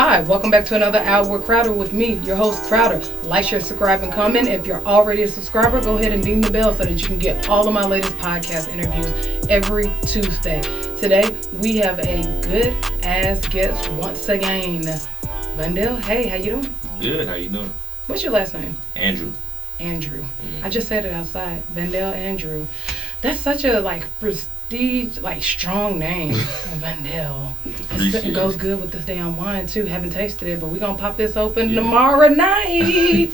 Hi, welcome back to another Hour with Crowder with me, your host Crowder. Like, share, subscribe, and comment. If you're already a subscriber, go ahead and ding the bell so that you can get all of my latest podcast interviews every Tuesday. Today, we have a good ass guest once again. Vandell, hey, how you doing? Good, how you doing? What's your last name? Andrew. Andrew. Mm. I just said it outside. Vandell Andrew. That's such a prestige, strong name. Vandell. It goes good with this damn wine too. Haven't tasted it, but we're gonna pop this open tomorrow night.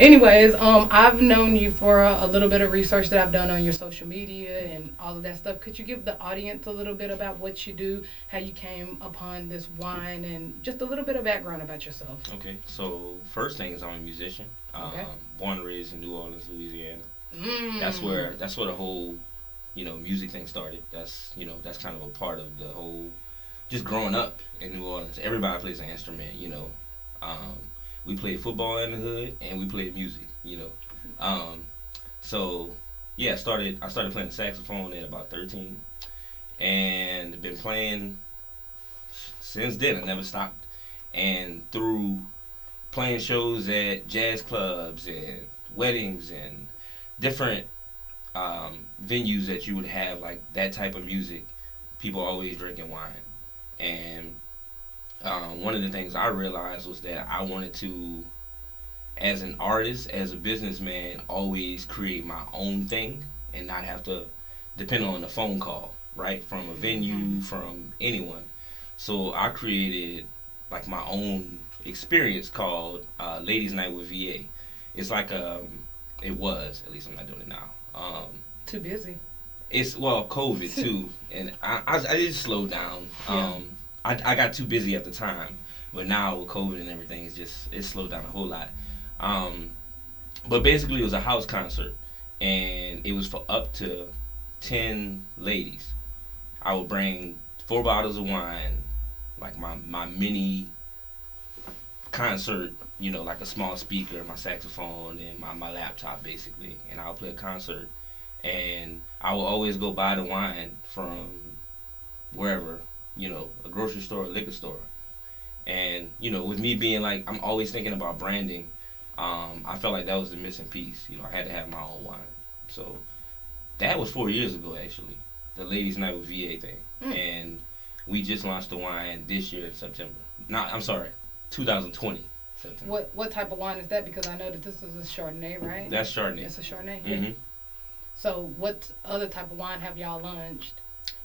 Anyways, I've known you for a little bit of research that I've done on your social media and all of that stuff. Could you give the audience a little bit about what you do, how you came upon this wine, and just a little bit of background about yourself? Okay, so first thing is I'm a musician. Okay. Born and raised in New Orleans, Louisiana. That's where the whole, music thing started. That's kind of a part of the whole, just growing up in New Orleans. Everybody plays an instrument, we played football in the hood and we played music, So yeah, I started playing the saxophone at about 13 and been playing since then. I never stopped. And through playing shows at jazz clubs and weddings and different venues that you would have like that type of music, people always drinking wine. And one of the things I realized was that I wanted to, as an artist, as a businessman, always create my own thing and not have to depend on a phone call, right, from a venue, from anyone. So I created like my own experience called Ladies Night with VA. It's like it was, at least I'm not doing it now. Too busy. It's COVID too, and I just slowed down. Yeah. I got too busy at the time, but now with COVID and everything, it's slowed down a whole lot. But basically, it was a house concert, and it was for up to 10 ladies. I would bring 4 bottles of wine, like my mini concert, like a small speaker, my saxophone, and my laptop, basically. And I'll play a concert. And I will always go buy the wine from wherever, a grocery store, a liquor store. And, with me being like, I'm always thinking about branding, I felt like that was the missing piece. I had to have my own wine. So that was 4 years ago, actually, the Ladies Night with VA thing. And we just launched the wine this year in September. 2020. September. What type of wine is that? Because I know that this is a Chardonnay, right? That's Chardonnay. It's a Chardonnay. Mm-hmm. Yeah. So what other type of wine have y'all launched?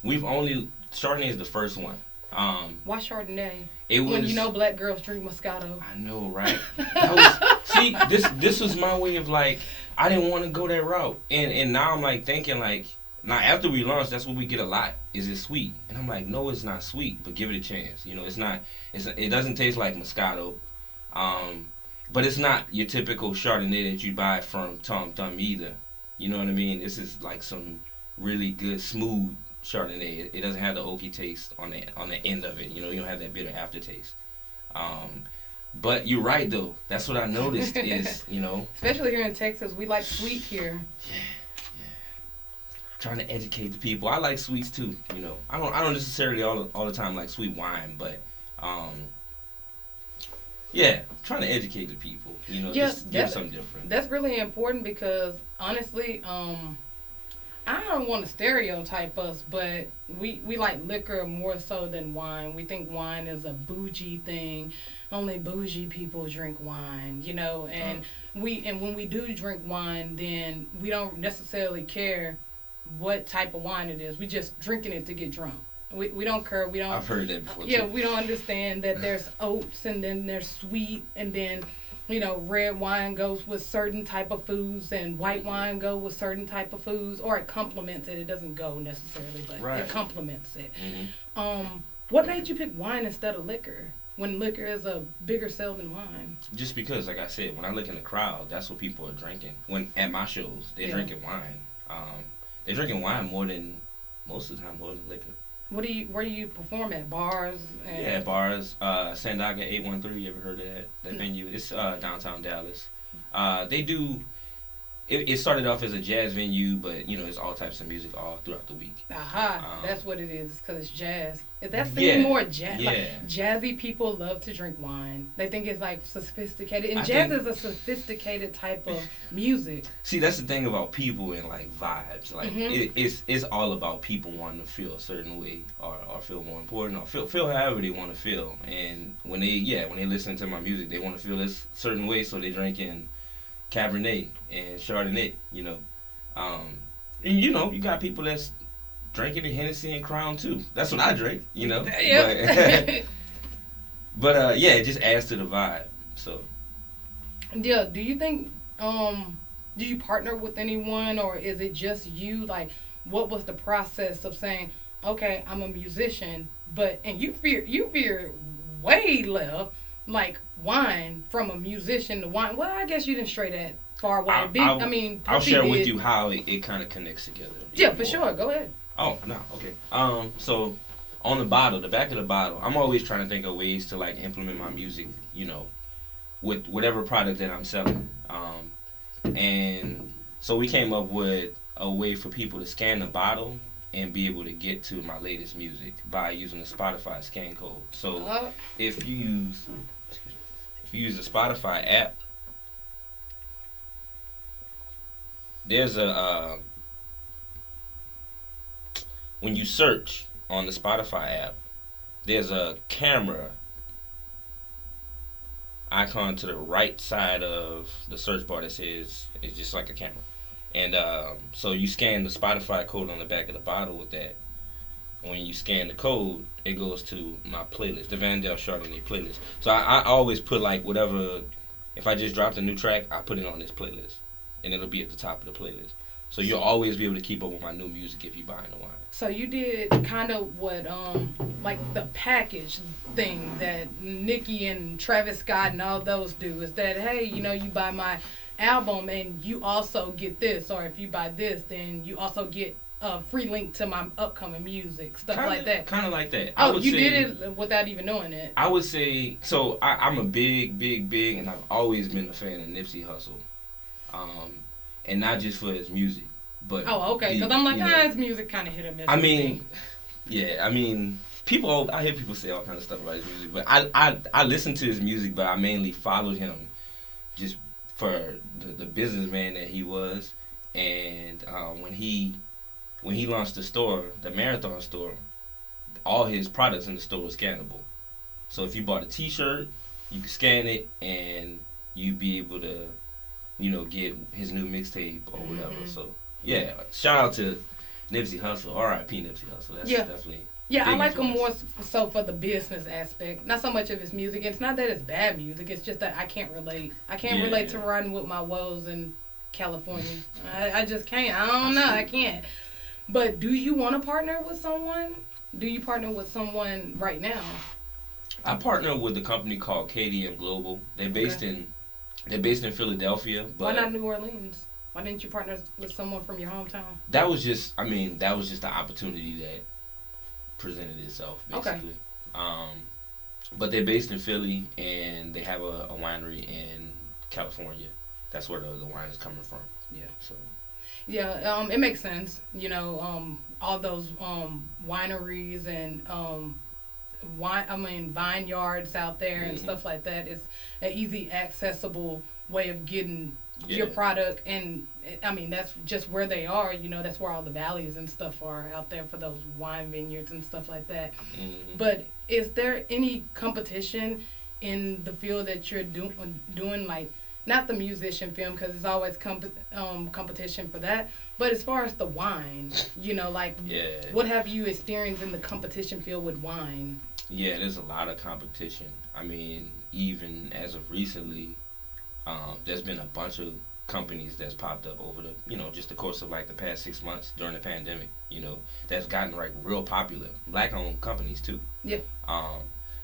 Chardonnay is the first one. Why Chardonnay? It was when black girls drink Moscato. I know, right? This was my way of like, I didn't want to go that route, and now I'm like thinking like, now after we launched, that's what we get a lot. Is it sweet? And I'm like, no, it's not sweet, but give it a chance. It's not. It doesn't taste like Moscato, but it's not your typical Chardonnay that you buy from Tom Thumb either. You know what I mean? This is like some really good, smooth Chardonnay. It doesn't have the oaky taste on the end of it. You don't have that bitter aftertaste. But you're right though. That's what I noticed is, Especially here in Texas, we like sweet here. Yeah. Trying to educate the people. I like sweets too. I don't necessarily all the time like sweet wine, but yeah, trying to educate the people, just give something different. That's really important because, honestly, I don't want to stereotype us, but we like liquor more so than wine. We think wine is a bougie thing. Only bougie people drink wine, and when we do drink wine, then we don't necessarily care what type of wine it is. We just drinking it to get drunk. We don't care. We don't. I've heard that before. Yeah, too. We don't understand that there's oats and then there's sweet and then red wine goes with certain type of foods and white wine go with certain type of foods, or it complements it. It doesn't go necessarily, but it complements it. Mm-hmm. What made you pick wine instead of liquor when liquor is a bigger sale than wine? Just because, like I said, when I look in the crowd, that's what people are drinking. When at my shows, they're drinking wine. They're drinking wine most of the time more than liquor. Where do you perform at? Bars? Yeah, bars. Sandaga 813. You ever heard of that venue? It's downtown Dallas. They do it started off as a jazz venue, but it's all types of music all throughout the week. Aha, that's what it is. Because it's jazz. If that's Yeah, more jazz, yeah. like, jazzy people love to drink wine. They think it's like sophisticated, and I jazz think- is a sophisticated type of music. See, that's the thing about people and like vibes. Like it's all about people wanting to feel a certain way or feel more important or feel however they want to feel. And when they listen to my music, they want to feel this certain way, so they drinking Cabernet and Chardonnay. And you got people that's drinking the Hennessy and Crown too. That's what I drink. Yeah. But it just adds to the vibe. So Yeah. Do you think do you partner with anyone, or is it just you? Like, what was the process of saying, okay, I'm a musician, and you veer way left, like wine from a musician to wine. Well, I guess you didn't stray that far away. I'll share with you how it kind of connects together. Yeah, for sure. Go ahead. Oh no, okay. So on the back of the bottle, I'm always trying to think of ways to like implement my music, with whatever product that I'm selling. And so we came up with a way for people to scan the bottle and be able to get to my latest music by using the Spotify scan code. So if you use the Spotify app, there's a when you search on the Spotify app, there's a camera icon to the right side of the search bar that says it's just like a camera. And so you scan the Spotify code on the back of the bottle with that. When you scan the code, it goes to my playlist, the Vandell Chardonnay playlist. So I always put like whatever, if I just dropped a new track, I put it on this playlist. And it'll be at the top of the playlist. So you'll always be able to keep up with my new music if you're buying the wine. So you did kind of what, like the package thing that Nicki and Travis Scott and all those do. Is that, hey, you buy my album and you also get this, or if you buy this, then you also get a free link to my upcoming music, stuff like that. Kind of like that. Oh, you did it without even knowing it. I would say, so I'm a big, and I've always been a fan of Nipsey Hussle. And not just for his music, but okay, because I'm like, his music kind of hit or miss. I mean, I hear people say all kinds of stuff about his music, but I listen to his music, but I mainly followed him just for the businessman that he was, and when he launched the store, the Marathon store, all his products in the store were scannable. So if you bought a T-shirt, you could scan it, and you'd be able to get his new mixtape or whatever. So, yeah, shout out to Nipsey Hussle, R.I.P. Nipsey Hussle. That's definitely. Yeah, I like him more so for the business aspect, not so much of his music. It's not that it's bad music. It's just that I can't relate. I can't relate to riding with my woes in California. I just can't. I don't know. I can't. But do you want to partner with someone? Do you partner with someone right now? I partner with a company called KDM Global. They're based in Philadelphia. But why not New Orleans? Why didn't you partner with someone from your hometown? That was just the opportunity that presented itself, basically. Okay. But they're based in Philly, and they have a winery in California. That's where the wine is coming from. Yeah. So. Yeah, it makes sense. All those wineries and vineyards out there and stuff like that. It's an easy, accessible way of getting your product, and that's just where they are. That's where all the valleys and stuff are out there for those wine vineyards and stuff like that. Mm-hmm. But is there any competition in the field that you're doing like? Not the musician film, because there's always competition for that. But as far as the wine, what have you experienced in the competition field with wine? Yeah, there's a lot of competition. Even as of recently, there's been a bunch of companies that's popped up over the, just the course of like the past 6 months during the pandemic, that's gotten like real popular. Black-owned companies too. Yeah.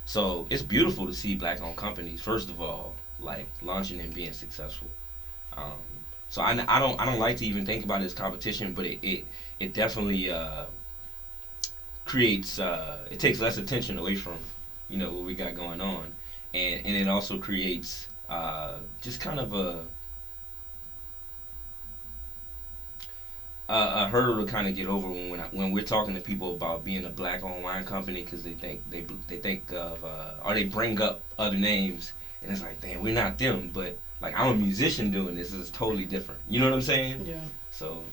So it's beautiful to see black-owned companies, first of all, like launching and being successful. So I don't like to even think about it as competition, but it definitely creates it takes less attention away from what we got going on, and it also creates just kind of a hurdle to kind of get over when we're talking to people about being a black-owned wine company, because they think of or they bring up other names, and it's like, damn, we're not them, but like, I'm a musician doing this. It's totally different. You know what I'm saying? Yeah. So.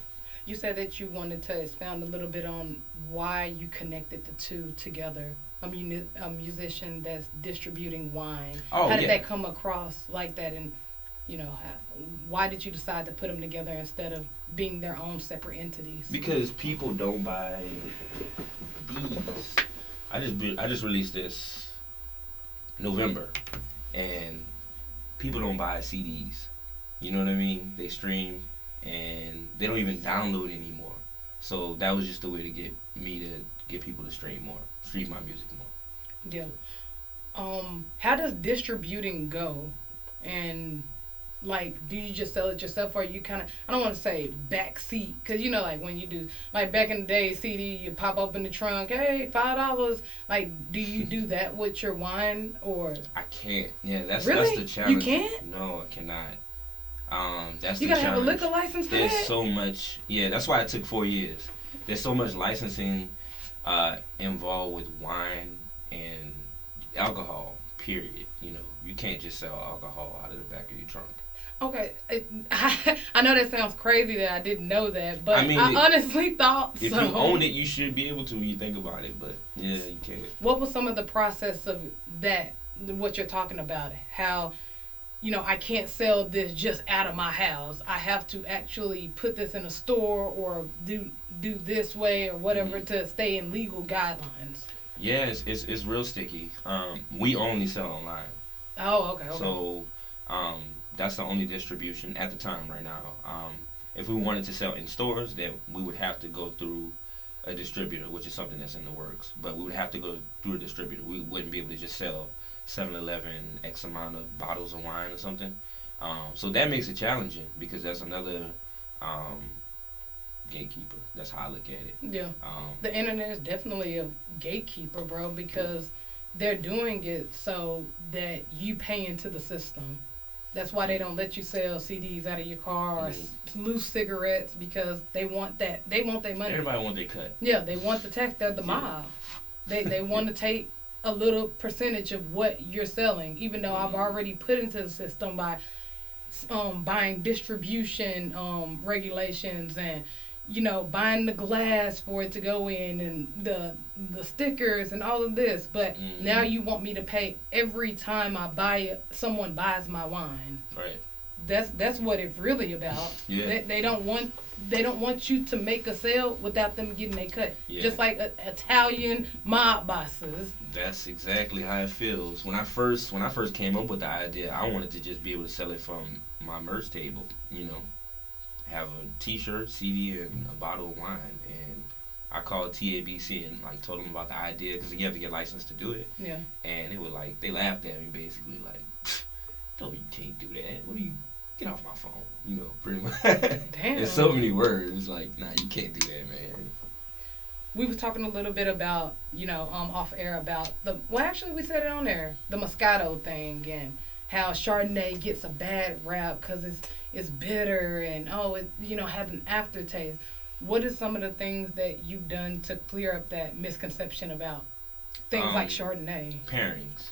You said that you wanted to expound a little bit on why you connected the two together. A musician that's distributing wine. Oh, how did that come across like that? And, why did you decide to put them together instead of being their own separate entities? Because people don't buy these. I just released this November, and people don't buy CDs. You know what I mean? They stream, and they don't even download anymore. So that was just the way to get people to stream my music more. Yeah. How does distributing go? And like, do you just sell it yourself, or you kind of, I don't want to say backseat, because like when you do, like back in the day, CD, you pop open the trunk, hey, $5. Like, do you do that with your wine, or? I can't. Yeah, that's really? The challenge. You can't? No, I cannot. That's you the gotta challenge. have a liquor license for There's that? so much. Yeah, that's why it took 4 years. There's so much licensing involved with wine and alcohol. Period. You can't just sell alcohol out of the back of your trunk. Okay, I know that sounds crazy that I didn't know that, but I honestly thought if so. you own it, you should be able to when you think about it, but yeah, you can't. What was some of the process of that, what you're talking about? How, I can't sell this just out of my house. I have to actually put this in a store or do this way or whatever to stay in legal guidelines. Yeah, it's real sticky. We only sell online. Oh, okay. So, that's the only distribution at the time right now. If we wanted to sell in stores, then we would have to go through a distributor, which is something that's in the works. But we would have to go through a distributor. We wouldn't be able to just sell 7-Eleven X amount of bottles of wine or something. So that makes it challenging, because that's another gatekeeper. That's how I look at it. Yeah. The internet is definitely a gatekeeper, bro, because they're doing it so that you pay into the system. That's why they don't let you sell CDs out of your car or loose cigarettes, because they want that. They want their money. Everybody want their cut. Yeah, they want the tax. They're the mob. They want to take a little percentage of what you're selling, even though I've already put into the system by buying distribution regulations and buying the glass for it to go in and the stickers and all of this. But now you want me to pay every time I buy it, someone buys my wine. Right. That's what it's really about. Yeah. They don't want you to make a sale without them getting a cut. Yeah. Just like Italian mob bosses. That's exactly how it feels. When I first came up with the idea, I wanted to just be able to sell it from my merch table. Have a T-shirt, CD, and a bottle of wine, and I called TABC and told them about the idea, because you have to get licensed to do it. Yeah. And they laughed at me basically no, you can't do that. What do you? Get off my phone. Pretty much. Damn. There's so many words. Nah, you can't do that, man. We was talking a little bit about, off air about actually we said it on there, the Moscato thing, and how Chardonnay gets a bad rap because it's bitter and it has an aftertaste. What are some of the things that you've done to clear up that misconception about things like Chardonnay? Pairings,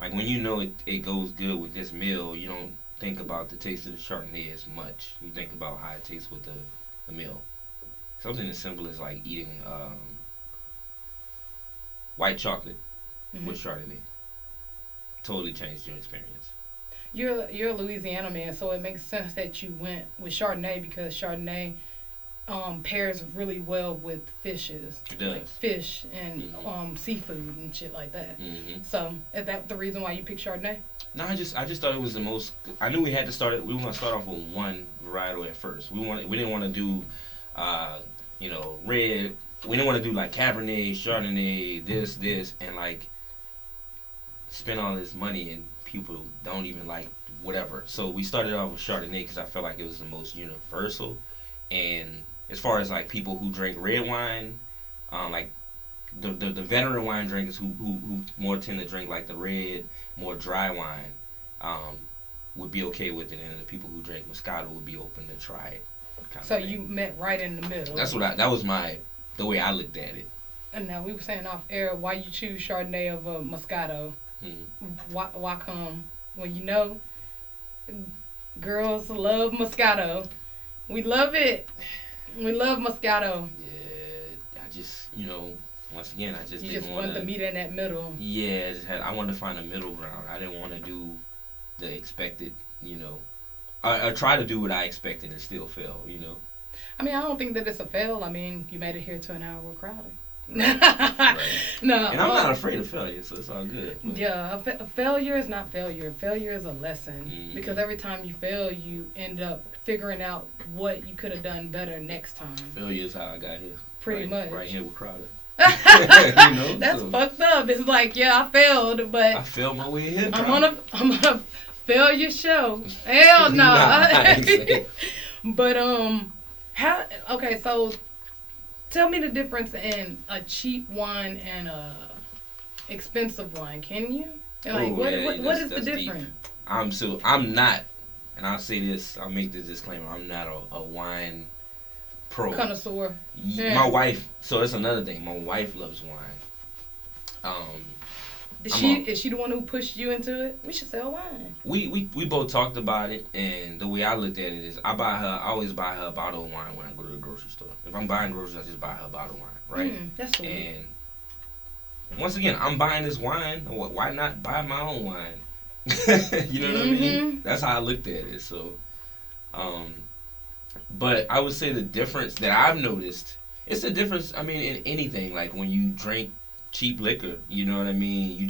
like when it goes good with this meal, you don't think about the taste of the Chardonnay as much. You think about how it tastes with the meal. Something as simple as eating white chocolate with Chardonnay. Totally changed your experience. You're a Louisiana man, so it makes sense that you went with Chardonnay, because Chardonnay pairs really well with fishes. It does. Like fish and seafood and shit like that. Mm-hmm. So is that the reason why you picked Chardonnay? No, I just thought it was the most. I knew we had to start it. We were gonna start off with one varietal at first. We didn't want to do, red. We didn't want to do Cabernet, Chardonnay, this, and spend all this money and people don't even like whatever. So we started off with Chardonnay because I felt like it was the most universal. And as far as people who drink red wine, the veteran wine drinkers who more tend to drink the red, more dry wine, would be okay with it, and the people who drink Moscato would be open to try it. So you met right in the middle. That was the way I looked at it. And now we were saying off air why you choose Chardonnay over Moscato. Why come when you know girls love Moscato? We love it. We love Moscato. Yeah, I just once again I just wanted to meet in that middle. Yeah, I wanted to find a middle ground. I didn't want to do the expected. I try to do what I expected and still fail. I mean, I don't think that it's a fail. I mean, you made it here to an hour with Crowder. Right. No, and I'm not afraid of failure, so it's all good. But. Yeah, a failure is not failure. Failure is a lesson because every time you fail, you end up figuring out what you could have done better next time. Failure is how I got here. Pretty much. Right here with Crowder. That's fucked up. It's like, yeah, I failed, but I failed my way here. I'm gonna fail your show. Hell no. Nah. But how? Okay, so. Tell me the difference in a cheap wine and a expensive wine. Can you? Like, what is the difference? Deep. I'm not, and I'll say this. I'll make this disclaimer. I'm not a wine pro. Connoisseur. Yeah. My wife. So that's another thing. My wife loves wine. Is she the one who pushed you into it? We should sell wine. We both talked about it, and the way I looked at it is I always buy her a bottle of wine when I go to the grocery store. If I'm buying groceries, I just buy her a bottle of wine, right? That's sweet. And once again, I'm buying this wine. Why not buy my own wine? You know what I mean? That's how I looked at it. So, but I would say the difference that I've noticed, it's the difference, I mean, in anything. Like when you drink cheap liquor, you know what I mean?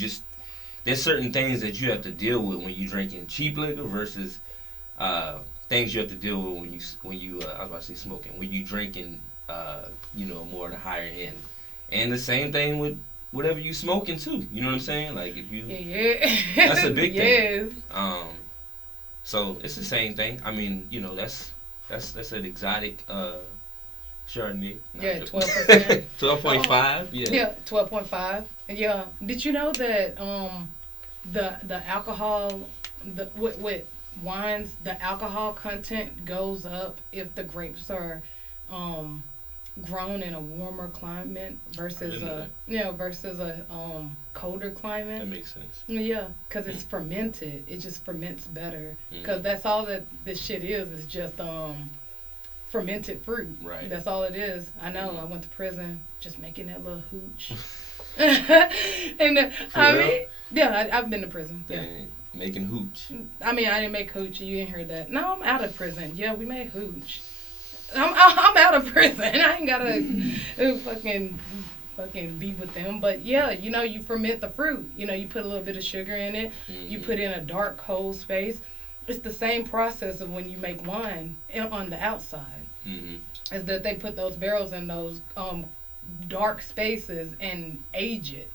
There's certain things that you have to deal with when you're drinking cheap liquor versus things you have to deal with when you I was about to say smoking, when you drinking more of the higher end. And the same thing with whatever you smoking too. You know what I'm saying? Like if you that's a big thing. So it's the same thing. I mean, that's an exotic Chardonnay. Yeah, 12%. 12.5. Yeah, 12.5. Yeah. Did you know that the alcohol with wines, the alcohol content goes up if the grapes are grown in a warmer climate versus a colder climate? That makes sense. Yeah, because it's fermented. It just ferments better. Because that's all that this shit is just fermented fruit. Right. That's all it is. I know. I went to prison just making that little hooch. And I've been to prison. Yeah. Dang, making hooch. I mean, I didn't make hooch. You ain't heard that. No, I'm out of prison. Yeah, we made hooch. I'm out of prison. I ain't gotta fucking be with them. But yeah, you ferment the fruit. You put a little bit of sugar in it. You put in a dark, cold space. It's the same process of when you make wine on the outside. Is that they put those barrels in those dark spaces and age it.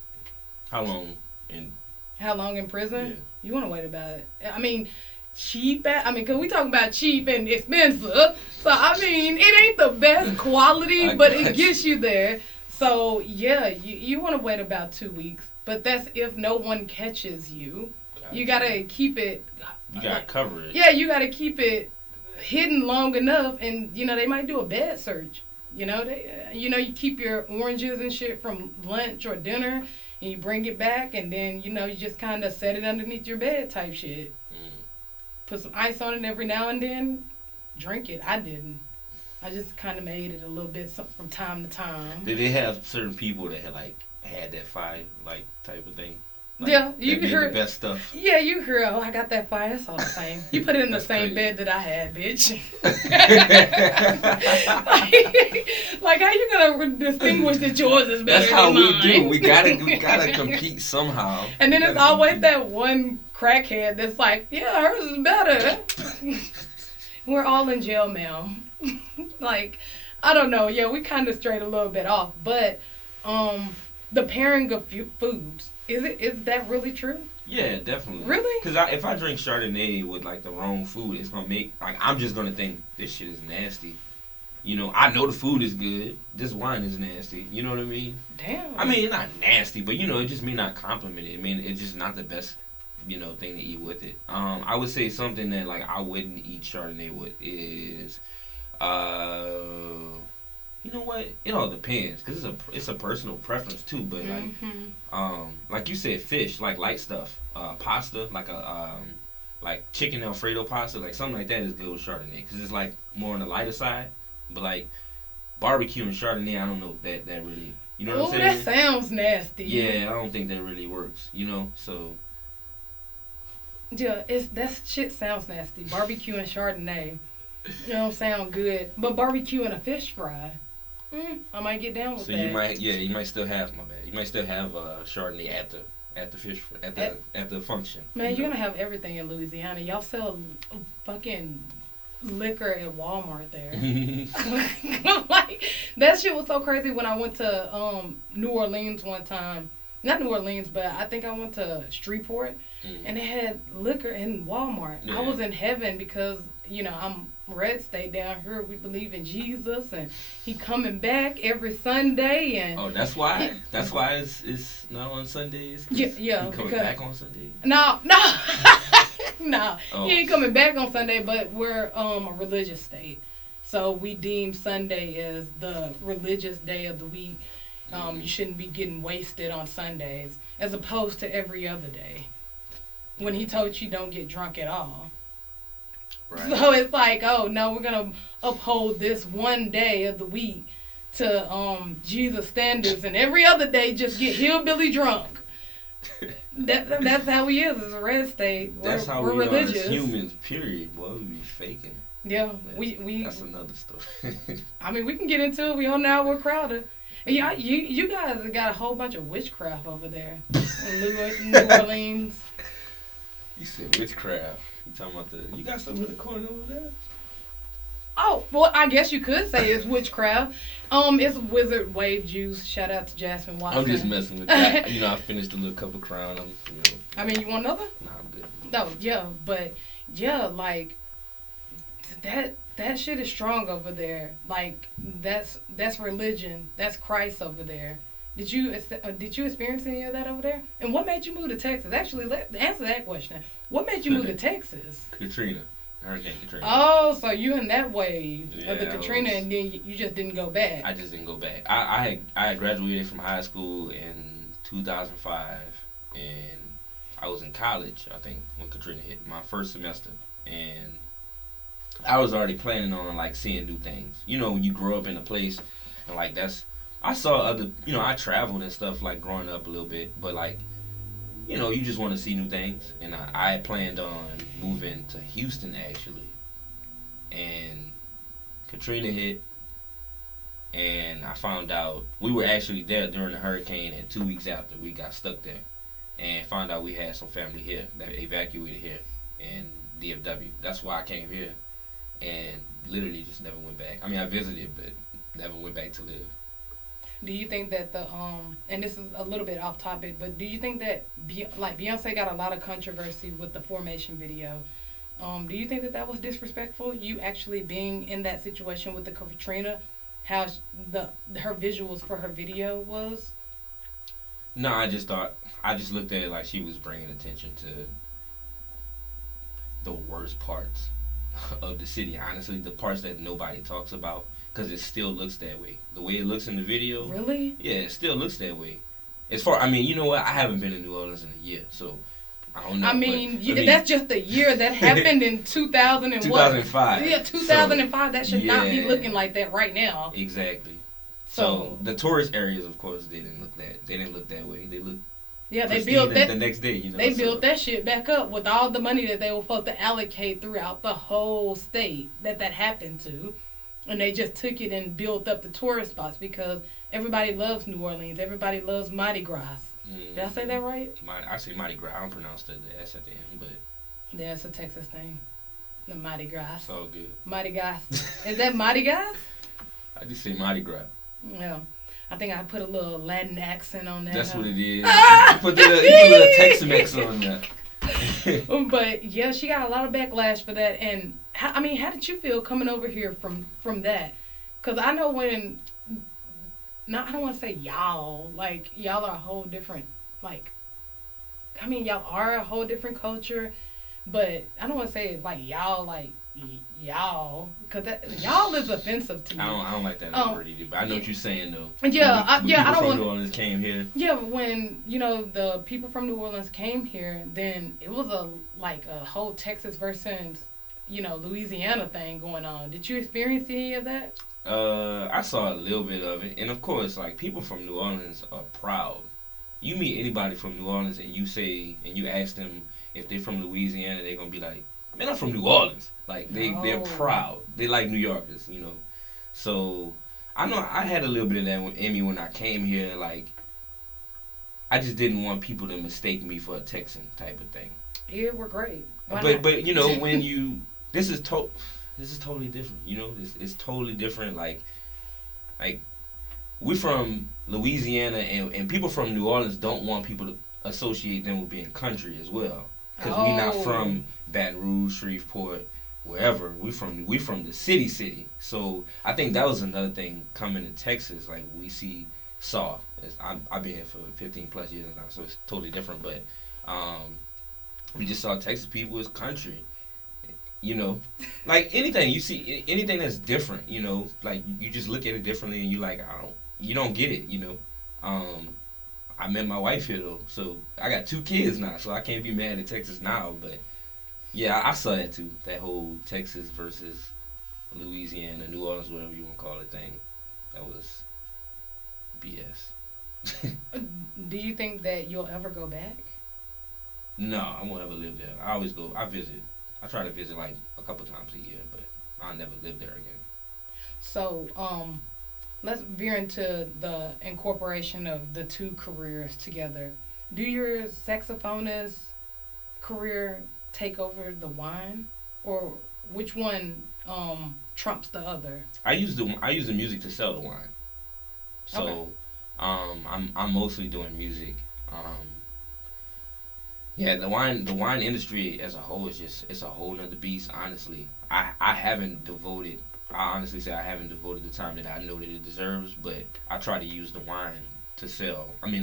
How long in prison? Yeah. You want to wait about it. I mean, cheap. Because we talk about cheap and expensive. So, I mean, it ain't the best quality, but it gets you there. So, yeah, you want to wait about 2 weeks. But that's if no one catches you. Gotcha. You got to keep it. You got to cover it. Yeah, you got to keep it hidden long enough. And, they might do a bed search. You keep your oranges and shit from lunch or dinner. And you bring it back, and then, you just kind of set it underneath your bed type shit. Put some ice on it every now and then. Drink it. I didn't. I just kind of made it a little bit from time to time. Did they have certain people that had that fire, type of thing? You heard the best stuff. Yeah, you heard. Oh, I got that fire. It's all the same. You put it in the same bed that I had, bitch. like how you gonna distinguish that yours is better? That's how we mine? Do. We gotta compete somehow. And then there's always that one crackhead that's like, yeah, hers is better. We're all in jail now. I don't know. Yeah, we kind of strayed a little bit off, but the pairing of foods. Is that really true? Yeah, definitely. Really? Because if I drink Chardonnay with the wrong food, it's gonna make I'm just gonna think this shit is nasty. I know the food is good. This wine is nasty. You know what I mean? Damn. I mean, it's not nasty, but it just may not compliment it. I mean, it's just not the best thing to eat with it. I would say something that I wouldn't eat Chardonnay with is You know what? It all depends because it's a personal preference too. But like you said, fish, like light stuff, pasta, like like chicken Alfredo pasta, like something like that is good with Chardonnay because it's like more on the lighter side. But like barbecue and Chardonnay, I don't know that really. You know what I'm saying? That sounds nasty. Yeah, I don't think that really works. You know, so. Yeah, that shit sounds nasty. Barbecue and Chardonnay, don't sound good. But barbecue and a fish fry, I might get down with that. So you might still have my bad. You might still have Chardonnay at the fish at the function. Man, you're gonna have everything in Louisiana. Y'all sell fucking liquor at Walmart there. Like that shit was so crazy when I went to New Orleans one time. Not New Orleans, but I think I went to Shreveport, and they had liquor in Walmart. Yeah. I was in heaven because, I'm red state down here. We believe in Jesus, and he coming back every Sunday. And that's why? That's why it's not on Sundays? Yeah. He coming back on Sunday? No. No. Oh. He ain't coming back on Sunday, but we're a religious state. So we deem Sunday as the religious day of the week. You shouldn't be getting wasted on Sundays as opposed to every other day when he told you don't get drunk at all. Right. So it's like, oh, no, we're going to uphold this one day of the week to Jesus standards and every other day just get hillbilly drunk. That's how we is as a red state. That's how we're we religious. Are as humans, period. Boy, we be faking. Yeah. That's another story. I mean, we can get into it. We on now with Crowder. Yeah, you guys have got a whole bunch of witchcraft over there in New Orleans. You said witchcraft. You talking about you got something in the corner over there? Oh, well, I guess you could say it's witchcraft. It's wizard wave juice. Shout out to Jasmine Watson. I'm just messing with that. I finished a little cup of Crown. I mean, you want another? Nah, I'm good. No, yeah, but yeah, like that shit is strong over there. Like that's religion. That's Christ over there. Did you experience any of that over there? And what made you move to Texas? Actually, answer that question. What made you move to Texas? Katrina. Hurricane Katrina. Oh, so you in that wave of the Katrina, and then you just didn't go back. I just didn't go back. I had graduated from high school in 2005, and I was in college, I think, when Katrina hit, my first semester, and I was already planning on like seeing new things. When you grow up in a place, and like I saw other, I traveled and stuff like growing up a little bit, but like, you just want to see new things. And I had planned on moving to Houston actually, and Katrina hit, and I found out we were actually there during the hurricane, and 2 weeks after we got stuck there, and found out we had some family here that evacuated here in DFW. That's why I came here. And literally just never went back. I mean, I visited, but never went back to live. Do you think that and this is a little bit off topic, but do you think that, Beyonce got a lot of controversy with the Formation video? Do you think that was disrespectful? You actually being in that situation with the Katrina, how her visuals for her video was? No, I just looked at it like she was bringing attention to the worst parts of the city, honestly, the parts that nobody talks about, because it still looks that way. The way it looks in the video. Really? Yeah, it still looks that way. I mean, you know what? I haven't been in New Orleans in a year, so I don't know. I mean, that's just a year that happened in 2000 and 2005. Yeah, 2005. That should not be looking like that right now. Exactly. So the tourist areas, of course, they didn't look that way. They looked. Yeah, they built that the next day. They built that shit back up with all the money that they were supposed to allocate throughout the whole state that happened to, and they just took it and built up the tourist spots because everybody loves New Orleans. Everybody loves Mardi Gras. Did I say that right? I say Mardi Gras. I don't pronounce the S at the end, but yeah, it's a Texas thing. The Mardi Gras. It's all good. Mardi Gras. Is that Mardi Gras? I just say Mardi Gras. Yeah. I think I put a little Latin accent on that. That's what it is. You put a little Tex-Mex on that. But yeah, she got a lot of backlash for that. And how did you feel coming over here from that? Because I know I don't want to say y'all. Like, y'all are a whole different, y'all are a whole different culture. But I don't want to say like y'all, like y'all, because y'all is offensive to me. I don't like that word either, but I know what you're saying though. Yeah, I don't want. New Orleans came here. Yeah, but when the people from New Orleans came here, then it was a whole Texas versus Louisiana thing going on. Did you experience any of that? I saw a little bit of it, and of course, like people from New Orleans are proud. You meet anybody from New Orleans, and you ask them if they're from Louisiana, they're gonna be like, "Man, I'm from New Orleans." Like they're proud. They like New Yorkers, So I know I had a little bit of that in me when I came here. Like I just didn't want people to mistake me for a Texan type of thing. Yeah, we're great. But when you this is totally different. It's totally different. Like we're from Louisiana, and people from New Orleans don't want people to associate them with being country as well, because we're not from Baton Rouge, Shreveport, wherever. We from the city. So I think that was another thing coming to Texas. Like we saw. I've been here for 15 plus years now, so it's totally different. But we just saw Texas people as country. Like anything you see, anything that's different, like you just look at it differently, and you don't get it, I met my wife here though, so I got 2 kids now, so I can't be mad at Texas now. But yeah, I saw that too, that whole Texas versus Louisiana, New Orleans, whatever you want to call it thing. That was BS. Do you think that you'll ever go back? No, I won't ever live there. I always go. I visit. I try to visit like a couple times a year, but I'll never live there again. So, let's veer into the incorporation of the 2 careers together. Do your saxophonist career take over the wine, or which one trumps the other? I use the music to sell the wine. So, okay. I'm mostly doing music. Yeah, the wine industry as a whole it's a whole nother beast, honestly. I honestly say I haven't devoted the time that I know that it deserves, but I try to use the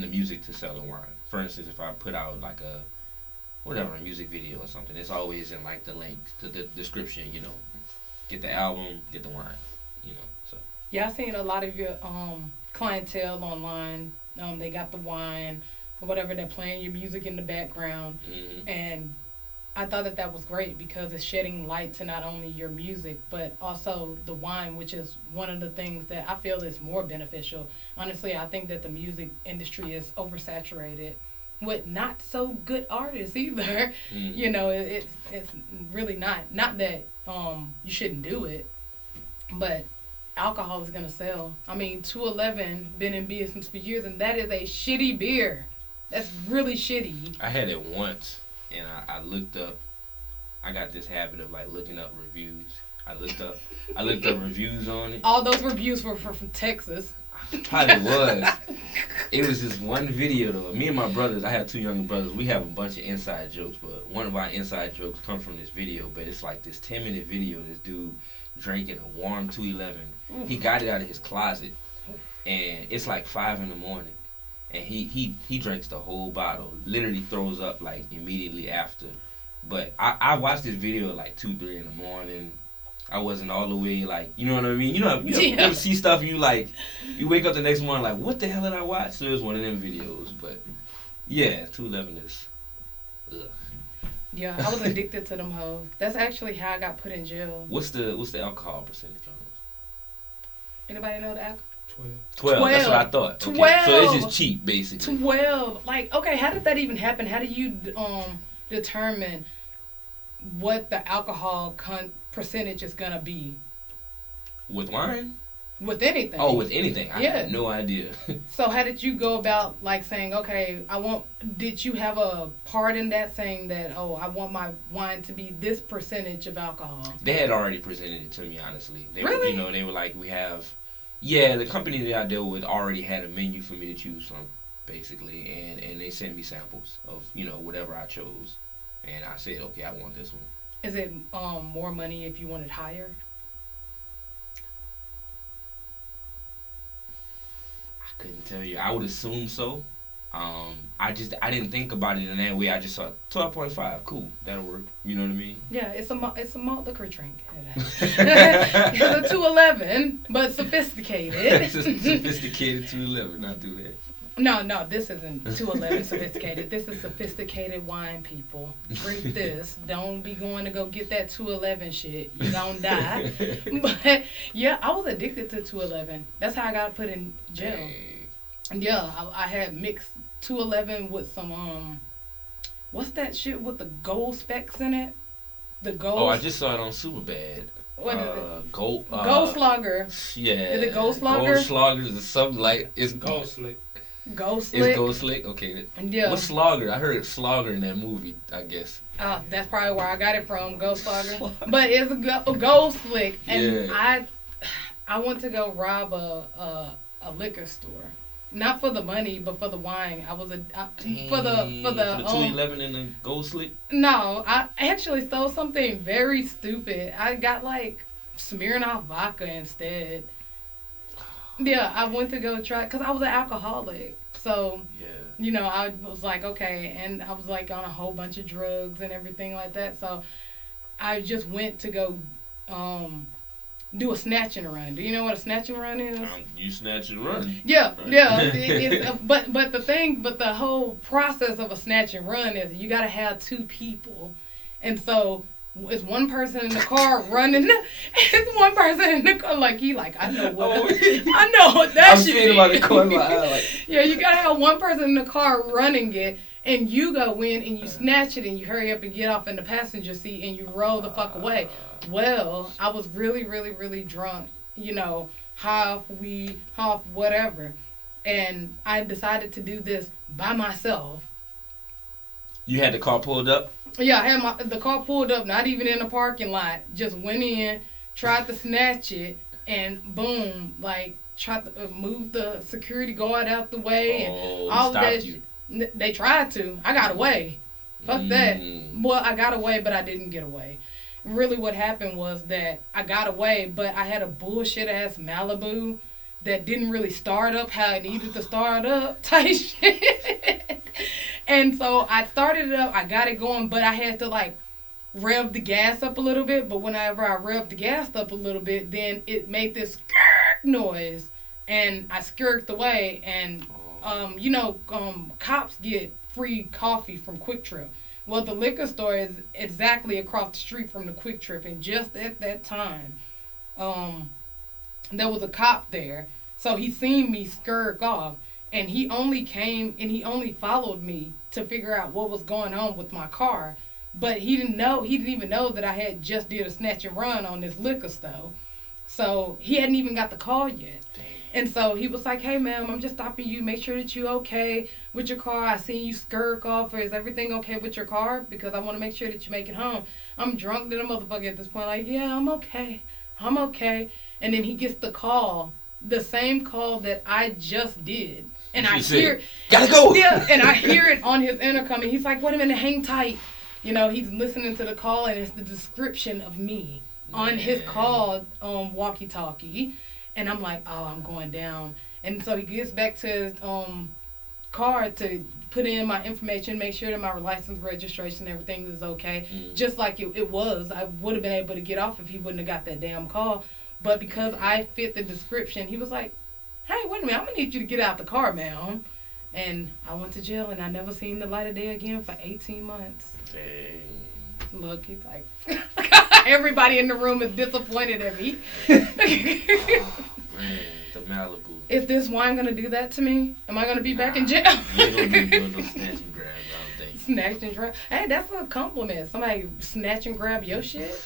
music to sell the wine. For instance, if I put out like a music video or something, it's always in like the link to the description, get the album, get the wine, so. Yeah, I've seen a lot of your clientele online. They got the wine, or whatever, they're playing your music in the background. Mm-hmm. And I thought that was great because it's shedding light to not only your music, but also the wine, which is one of the things that I feel is more beneficial. Honestly, I think that the music industry is oversaturated with not so good artists either. Mm-hmm. It's really not that you shouldn't do it, but alcohol is going to sell. 211 been in business for years, and that is a shitty beer. That's really shitty. I had it once, and I looked up. I got this habit of like looking up reviews. I looked up reviews on it. All those reviews were from Texas. Probably was. It was just one video though. Me and my brothers, I have 2 younger brothers. We have a bunch of inside jokes, but one of our inside jokes come from this video. But it's like this 10-minute video. This dude drinking a warm 211. He got it out of his closet, and it's like 5 a.m. And he drinks the whole bottle, literally throws up like immediately after. But I watched this video at like 2-3 in the morning. I wasn't all the way like, you know what I mean? You ever see stuff you wake up the next morning like, what the hell did I watch? So it was one of them videos. But yeah, 211 is ugh. Yeah, I was addicted to them hoes. That's actually how I got put in jail. What's the alcohol percentage on those? Anybody know the alcohol? 12. That's what I thought. 12. Okay. So it's just cheap, basically. 12. Okay, how did that even happen? How do you determine what the alcohol percentage is gonna be? With wine? With anything. Oh, with anything. I had no idea. So how did you go about saying, okay, did you have a part in that, saying that, I want my wine to be this percentage of alcohol? They had already presented it to me, honestly. Really? They were like, the company that I deal with already had a menu for me to choose from, basically, and they sent me samples of, whatever I chose. And I said, okay, I want this one. Is it more money if you want it higher? I couldn't tell you. I would assume so. I didn't think about it in that way. I just saw 12.5. Cool, that'll work. You know what I mean? Yeah, it's a malt liquor drink. It's a 211, but sophisticated. It's a sophisticated 211. Not do that. No, this isn't 211 sophisticated. This is sophisticated wine, people. Drink this. Don't be going to go get that 211 shit. You gonna die. But yeah, I was addicted to 211. That's how I got put in jail. Dang. Yeah, I had mixed 211 with some what's that shit with the gold specks in it? The gold. Oh, I just saw it on Superbad. What is it? Gold Slugger. Yeah. Is it Gold Slugger? Gold Slugger is something like it's Gold Slick. Gold Slick. It's Gold Slick. Okay. Yeah. What's Slogger? I heard Slogger in that movie. I guess. That's probably where I got it from, Gold Slugger. But it's a Gold Slick, and yeah. I went to go rob a liquor store. Not for the money, but for the wine. For the 211 and the Gold Slick. No, I actually stole something very stupid. I got like Smirnoff vodka instead. Yeah, I went to go try because I was an alcoholic. So yeah, you know, I was like, okay, and I was like on a whole bunch of drugs and everything like that. So I just went to go do a snatch and run. Do you know what a snatch and run is? You snatch and run. Yeah, right. Yeah. But the whole process of a snatch and run is you got to have two people, and so it's one person in the car running. It's one person in the car I know what I know what that shit is. I'm seeing about the corner of my eye. Like. Yeah, you got to have one person in the car running it. And you go in and you snatch it and you hurry up and get off in the passenger seat and you roll the fuck away. Well, I was really, really, really drunk, you know, half weed, half whatever. And I decided to do this by myself. You had the car pulled up? Yeah, I had the car pulled up, not even in the parking lot. Just went in, tried to snatch it, and boom, like, tried to move the security guard out the way. And all that you. They tried to. I got away. Fuck that. Well, I got away, but I didn't get away. Really what happened was that I got away, but I had a bullshit-ass Malibu that didn't really start up how it needed to start up type shit. And so I started it up. I got it going, but I had to, like, rev the gas up a little bit. But whenever I revved the gas up a little bit, then it made this noise. And I skirked away, and... cops get free coffee from Quick Trip. Well, the liquor store is exactly across the street from the Quick Trip, and just at that time, there was a cop there. So he seen me skirk off, and he only came and he only followed me to figure out what was going on with my car. But he didn't even know that I had just did a snatch and run on this liquor store. So he hadn't even got the call yet. Damn. And so he was like, hey, ma'am, I'm just stopping you. Make sure that you okay with your car. I seen you skirk off. Or is everything okay with your car? Because I want to make sure that you make it home. I'm drunk to the motherfucker at this point. Like, yeah, I'm okay. I'm okay. And then he gets the call, the same call that I just did. And I hear, gotta go. Yeah, and I hear it on his intercom. And he's like, wait a minute, hang tight. You know, he's listening to the call, and it's the description of me on his call walkie-talkie. And I'm like, oh, I'm going down. And so he gets back to his car to put in my information, make sure that my license, registration, everything is okay. Just like it was. I would have been able to get off if he wouldn't have got that damn call. But because I fit the description, he was like, hey, wait a minute, I'm going to need you to get out the car, ma'am. And I went to jail, and I never seen the light of day again for 18 months. Dang. Look, he's like, everybody in the room is disappointed at me. Man, the Malibu. Is this wine going to do that to me? Am I going to be back in jail? You don't be doing no snatch and grab all day. Snatch and grab. Hey, that's a compliment. Somebody snatch and grab your shit.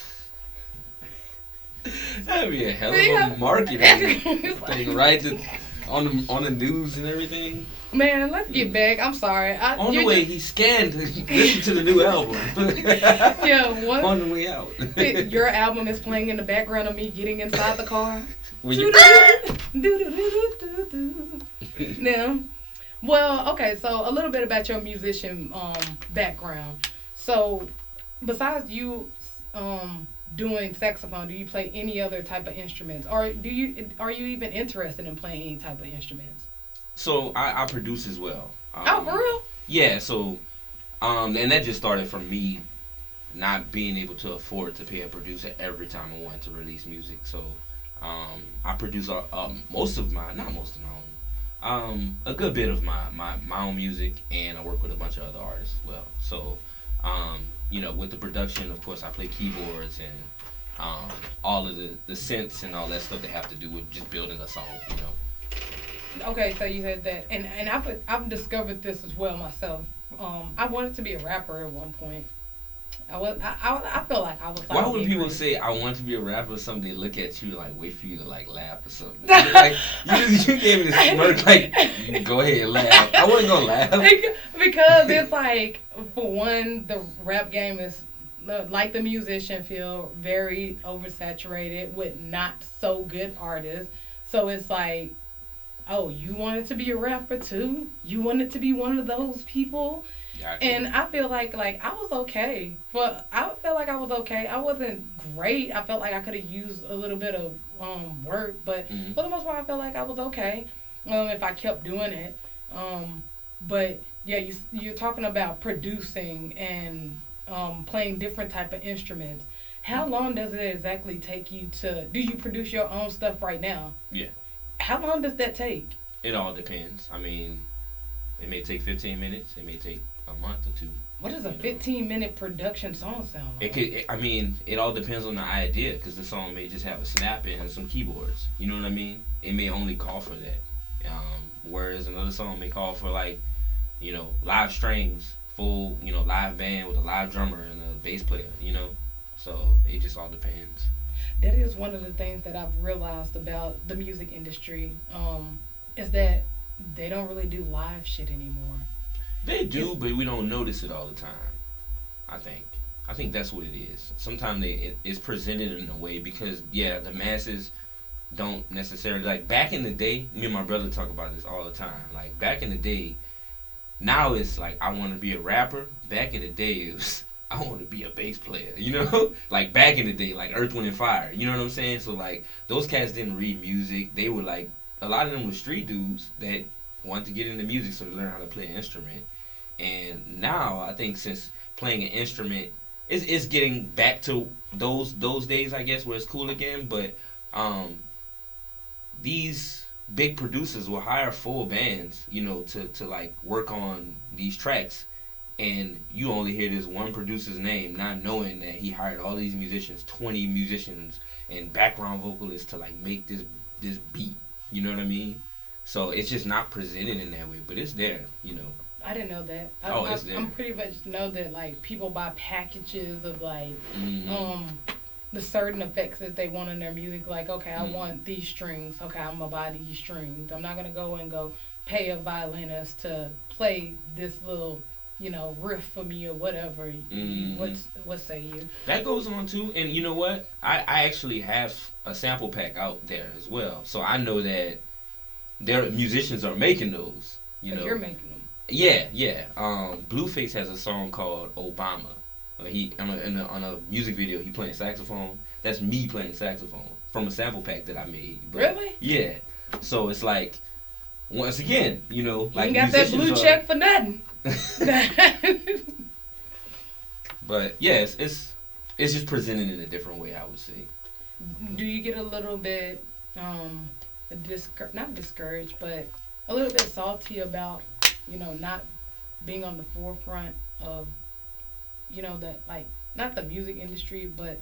That'd be a hell of a marketing thing, right? On the news and everything. Man, let's get back. I'm sorry. On the way, he scanned to listen to the new album. Yeah, what? On the way out. Your album is playing in the background of me getting inside the car. Now, well, okay, so a little bit about your musician background. So, besides you doing saxophone, do you play any other type of instruments? Or are you even interested in playing any type of instruments? So I produce as well. Oh, for real? Yeah, so and that just started from me not being able to afford to pay a producer every time I wanted to release music. So I produce most of my, not most of my own, a good bit of my own music, and I work with a bunch of other artists as well. So with the production, of course, I play keyboards and all of the synths and all that stuff that have to do with just building a song. Okay, so you said that, and I've discovered this as well myself. I wanted to be a rapper at one point. I feel like I was. Like, why would people say I want to be a rapper or something? They look at you like wait for you to like laugh or something. Like you gave me the smirk like go ahead laugh. I wasn't gonna laugh because it's like, for one, the rap game is like the musician field, very oversaturated with not so good artists. So it's like, oh, you wanted to be a rapper too? You wanted to be one of those people? Gotcha. And I feel like I was okay. But I felt like I was okay. I wasn't great. I felt like I could have used a little bit of work, but for the most part, I felt like I was okay if I kept doing it. But yeah, you're talking about producing and playing different type of instruments. How long does it exactly take you to? Do you produce your own stuff right now? Yeah. How long does that take? It all depends. I mean, it may take 15 minutes. It may take a month or two. What does a 15-minute production song sound like? It all depends on the idea, because the song may just have a snap and some keyboards. You know what I mean? It may only call for that. Whereas another song may call for live strings, full, live band with a live drummer and a bass player, So it just all depends. That is one of the things that I've realized about the music industry, is that they don't really do live shit anymore. They do, but we don't notice it all the time. I think that's what it is. Sometimes it's presented in a way because the masses don't necessarily like. Back in the day, me and my brother talk about this all the time. Like back in the day, now it's like I want to be a rapper. Back in the day, it was I want to be a bass player. Like back in the day, like Earth, Wind and Fire. You know what I'm saying? So like those cats didn't read music. They were like a lot of them were street dudes that wanted to get into music, so they learn how to play an instrument. And now I think since playing an instrument it's getting back to those days, I guess, where it's cool again. But these big producers will hire full bands, to like work on these tracks, and you only hear this one producer's name, not knowing that he hired all these musicians, 20 musicians and background vocalists to like make this beat. You know what I mean? So it's just not presented in that way, but it's there. I didn't know that. It's there. I'm pretty much know that like people buy packages of like the certain effects that they want in their music. Like, okay, I want these strings. Okay, I'm gonna buy these strings. I'm not gonna go pay a violinist to play this little riff for me or whatever. What say you? That goes on too, and you know what? I actually have a sample pack out there as well, so I know that their musicians are making those. You're making them. Yeah. Blueface has a song called Obama. He on a music video he playing saxophone. That's me playing saxophone from a sample pack that I made. But, really? Yeah. So it's like, once again, like you ain't got that blue check for nothing. But yes, it's just presented in a different way, I would say. Do you get a little bit not discouraged, but a little bit salty about not being on the forefront of the not the music industry, but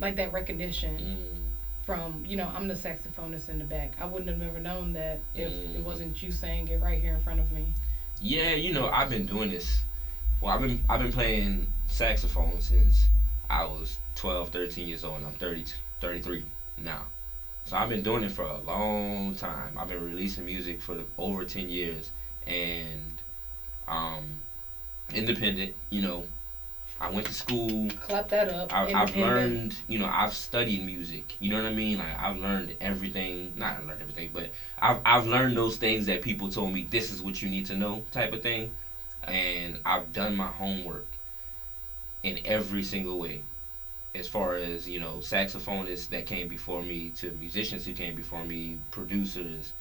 like that recognition from I'm the saxophonist in the back. I wouldn't have ever known that if it wasn't you saying it right here in front of me. Yeah, I've been doing this. Well, I've been playing saxophone since I was 12, 13 years old, and I'm 33 now. So I've been doing it for a long time. I've been releasing music for over 10 years, and independent. I went to school. Clap that up. I've learned. I've studied music. You know what I mean? Like I've learned everything. Not learned everything, but I've learned those things that people told me this is what you need to know, type of thing. And I've done my homework in every single way. As far as, saxophonists that came before me, to musicians who came before me, producers,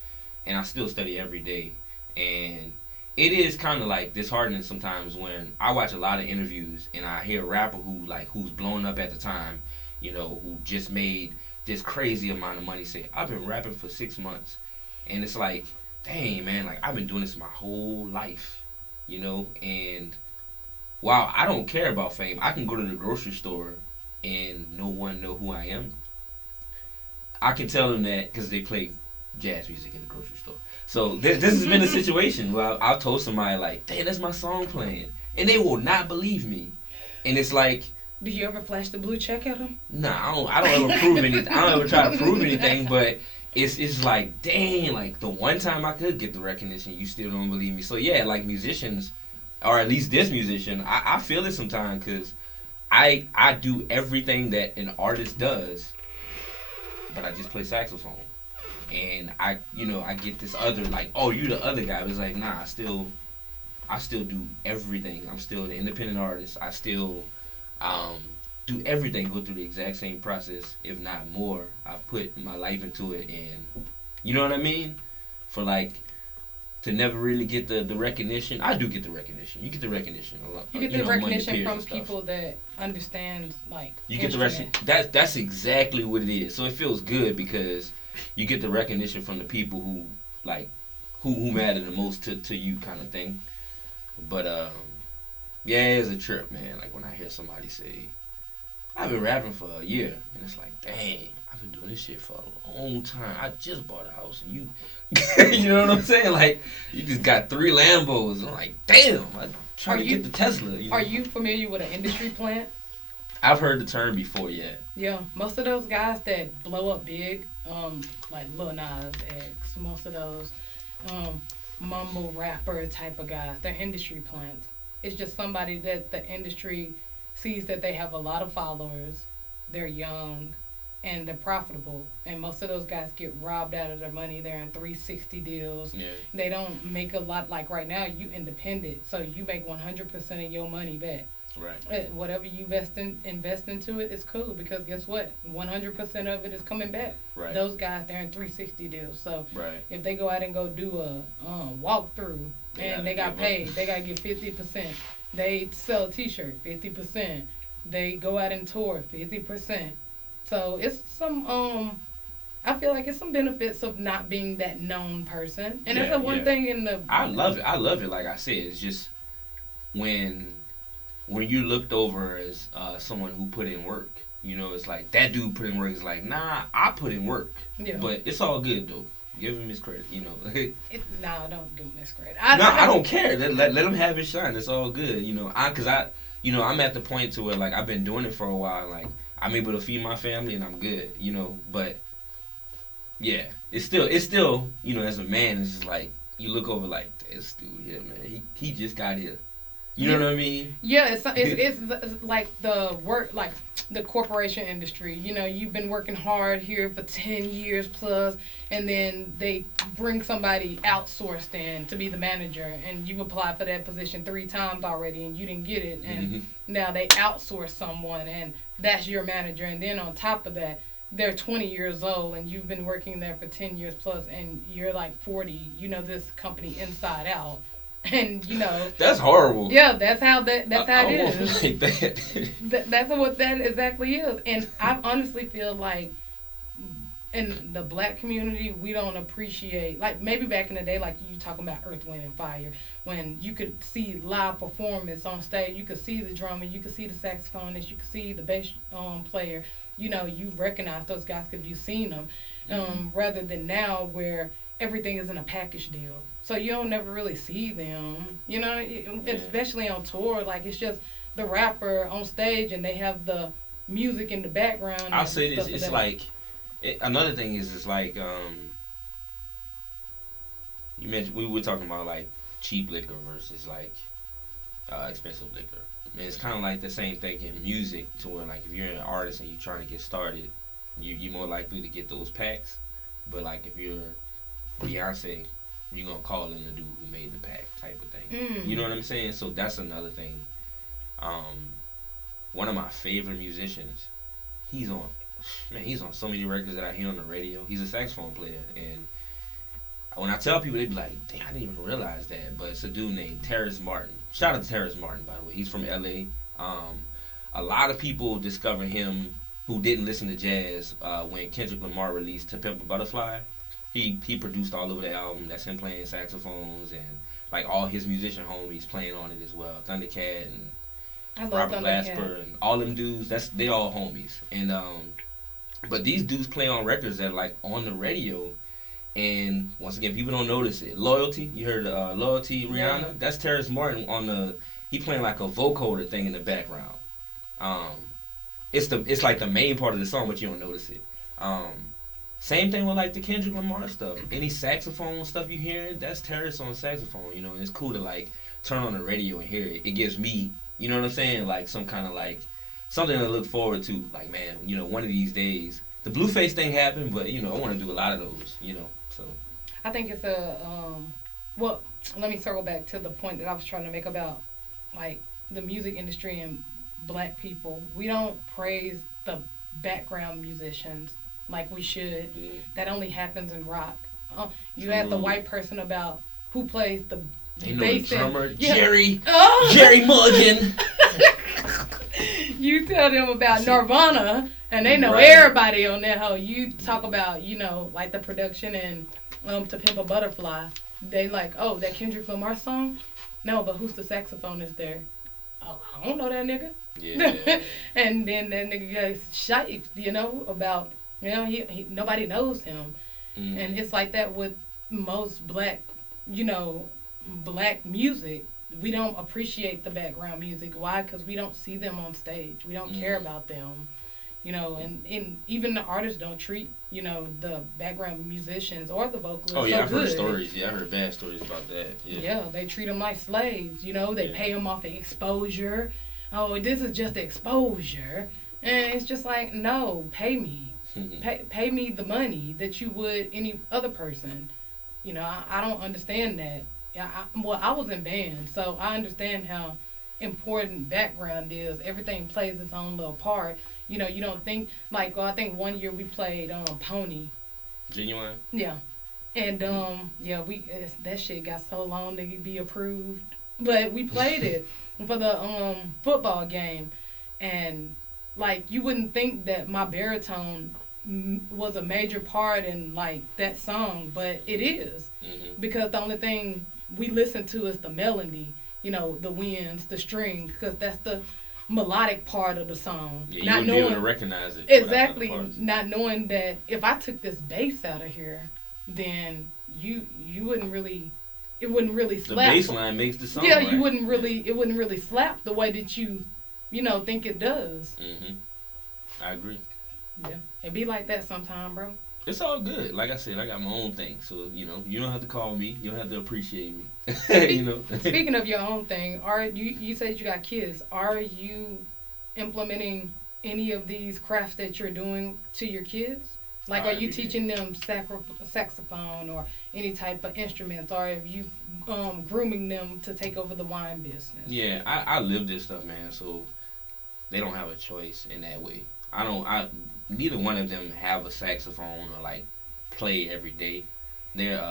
and I still study every day. And it is kind of like disheartening sometimes when I watch a lot of interviews and I hear a rapper who's blown up at the time, who just made this crazy amount of money say, I've been rapping for 6 months. And it's like, dang, man, like I've been doing this my whole life, and while I don't care about fame, I can go to the grocery store and no one know who I am. I can tell them that because they play jazz music in the grocery store. So this has been a situation where I'll told somebody like, "Dang, that's my song playing," and they will not believe me. And it's like, do you ever flash the blue check at them? Nah, I don't ever prove anything. I don't ever try to prove anything, but it's like, dang, like the one time I could get the recognition, you still don't believe me. So yeah, like musicians, or at least this musician, I feel it sometimes because I do everything that an artist does, but I just play saxophone. And I get this other like, oh, you the other guy. But it's like, nah, I still do everything. I'm still the independent artist. I still do everything, go through the exact same process, if not more. I've put my life into it, and you know what I mean? For like, to never really get the recognition. I do get the recognition. You get the recognition. You get the recognition from people that understand, like, you get the recognition. That's exactly what it is. So it feels good because you get the recognition from the people who like who matter the most to you, kind of thing. But yeah, it's a trip, man. Like when I hear somebody say, I've been rapping for a year, and it's like, dang, I've been doing this shit for a long time. I just bought a house, and you, you know what I'm saying? Like, you just got 3 Lambos. And I'm like, damn, I'm trying to get the Tesla. Are you familiar with an industry plant? I've heard the term before, yeah. Yeah, most of those guys that blow up big, like Lil Nas X, most of those mumble rapper type of guys, they're industry plants. It's just somebody that the industry sees that they have a lot of followers, they're young, and they're profitable. And most of those guys get robbed out of their money. They're in 360 deals. Yeah. They don't make a lot. Like right now, you independent, so you make 100% of your money back. Right. Whatever you invest into it, it's cool because guess what? 100% of it is coming back. Right. Those guys, they're in 360 deals. So right. if they go out and go do a walkthrough and they got paid, they got to get 50%. They sell a T-shirt, 50%. They go out and tour, 50%. So it's some I feel like it's some benefits of not being that known person, and that's the one thing in the. I love it. Like I said, it's just when you looked over as someone who put in work, it's like that dude put in work. It's like, nah, I put in work. Yeah. But it's all good though. Give him his credit, No, don't give him his credit. I don't care. Let him have his shine. It's all good. I'm at the point to where like I've been doing it for a while. Like I'm able to feed my family and I'm good. But yeah, it's still as a man, it's just like you look over like this dude here, man. He just got here. You know what I mean? Yeah, it's like the work, like the corporation industry. You've been working hard here for 10 years plus, and then they bring somebody outsourced in to be the manager, and you've applied for that position 3 times already, and you didn't get it, and now they outsource someone, and that's your manager, and then on top of that, they're 20 years old, and you've been working there for 10 years plus, and you're like 40. You know this company inside out. And that's horrible. Yeah, that's how it is. Like that. That's what that exactly is. And I honestly feel like in the black community, we don't appreciate, like maybe back in the day, like you talking about Earth, Wind, and Fire, when you could see live performance on stage, you could see the drummer, you could see the saxophonist, you could see the bass player. You recognize those guys because you've seen them, rather than now where everything is in a package deal. So you don't never really see them, especially on tour. Like, it's just the rapper on stage and they have the music in the background. I'll say this, it's like, another thing is, it's like, you mentioned, we were talking about like cheap liquor versus like expensive liquor. I mean, it's kind of like the same thing in music, to where like if you're an artist and you're trying to get started, you're more likely to get those packs. But like if you're Beyonce, you're going to call in the dude who made the pack type of thing. You know what I'm saying? So that's another thing. One of my favorite musicians, he's on so many records that I hear on the radio. He's a saxophone player, and when I tell people, they be like, "Damn, I didn't even realize that." But it's a dude named Terrace Martin. Shout out to Terrace Martin, by the way. He's from LA. A lot of people discovered him who didn't listen to jazz when Kendrick Lamar released "To Pimp a Butterfly." He produced all over the album. That's him playing saxophones and like all his musician homies playing on it as well. Thundercat and Robert Glasper and all them dudes. They all homies. And but these dudes play on records that are like on the radio. And once again, people don't notice it. Loyalty, you heard Loyalty, Rihanna? Yeah. That's Terrace Martin he playing like a vocoder thing in the background. It's like the main part of the song, but you don't notice it. Same thing with like the Kendrick Lamar stuff. Any saxophone stuff you hear, that's Terrace on saxophone, you know, and it's cool to like turn on the radio and hear it. It gives me, you know what I'm saying, like some kind of like something to look forward to. Like, man, you know, one of these days, the Blueface thing happened, but you know, I want to do a lot of those, you know. So I think it's well, let me circle back to the point that I was trying to make about like the music industry and black people. We don't praise the background musicians like we should. Mm. That only happens in rock. You had the white person about who plays the bass. Drummer, Jerry Mulligan. You tell them about Nirvana, and they know everybody on that hoe. You talk about, you know, like the production and To Pimp a Butterfly. They like, oh, that Kendrick Lamar song? No, but who's the saxophonist there? Oh, I don't know that nigga. Yeah. And then that nigga gets shite, you know, about, you know, he nobody knows him. Mm. And it's like that with most black, you know, black music. We don't appreciate the background music. Why? Because we don't see them on stage. We don't care about them, you know, and even the artists don't treat, you know, the background musicians or the vocalists Oh, yeah, so I've heard stories. Yeah, I heard bad stories about that. Yeah, they treat them like slaves, you know. They pay them off of exposure. Oh, this is just exposure. And it's just like, no, pay me. Pay me the money that you would any other person. You know, I don't understand that. Yeah, I was in band, so I understand how important background is. Everything plays its own little part. You know, you don't think, like, well, I think one year we played Pony. Genuine? Yeah. And, that shit got so long to be approved. But we played it for the football game. And, like, you wouldn't think that my baritone was a major part in, like, that song, but it is. Mm-hmm. Because the only thing we listen to is the melody, you know, the winds, the strings, because that's the melodic part of the song. Yeah, you wouldn't be able to recognize it. Exactly, not knowing that if I took this bass out of here, then you wouldn't really, it wouldn't really slap. The bass line makes the song. Yeah, right? It wouldn't really slap the way that you know, think it does. Mm-hmm. I agree. Yeah, it be like that sometime, bro. It's all good. Like I said, I got my own thing. So, you know, you don't have to call me. You don't have to appreciate me. You know. Speaking of your own thing, you said you got kids. Are you implementing any of these crafts that you're doing to your kids? Like, are you teaching them saxophone or any type of instruments? Or are you grooming them to take over the wine business? Yeah, I live this stuff, man. So they don't have a choice in that way. Neither one of them have a saxophone or like play every day. They're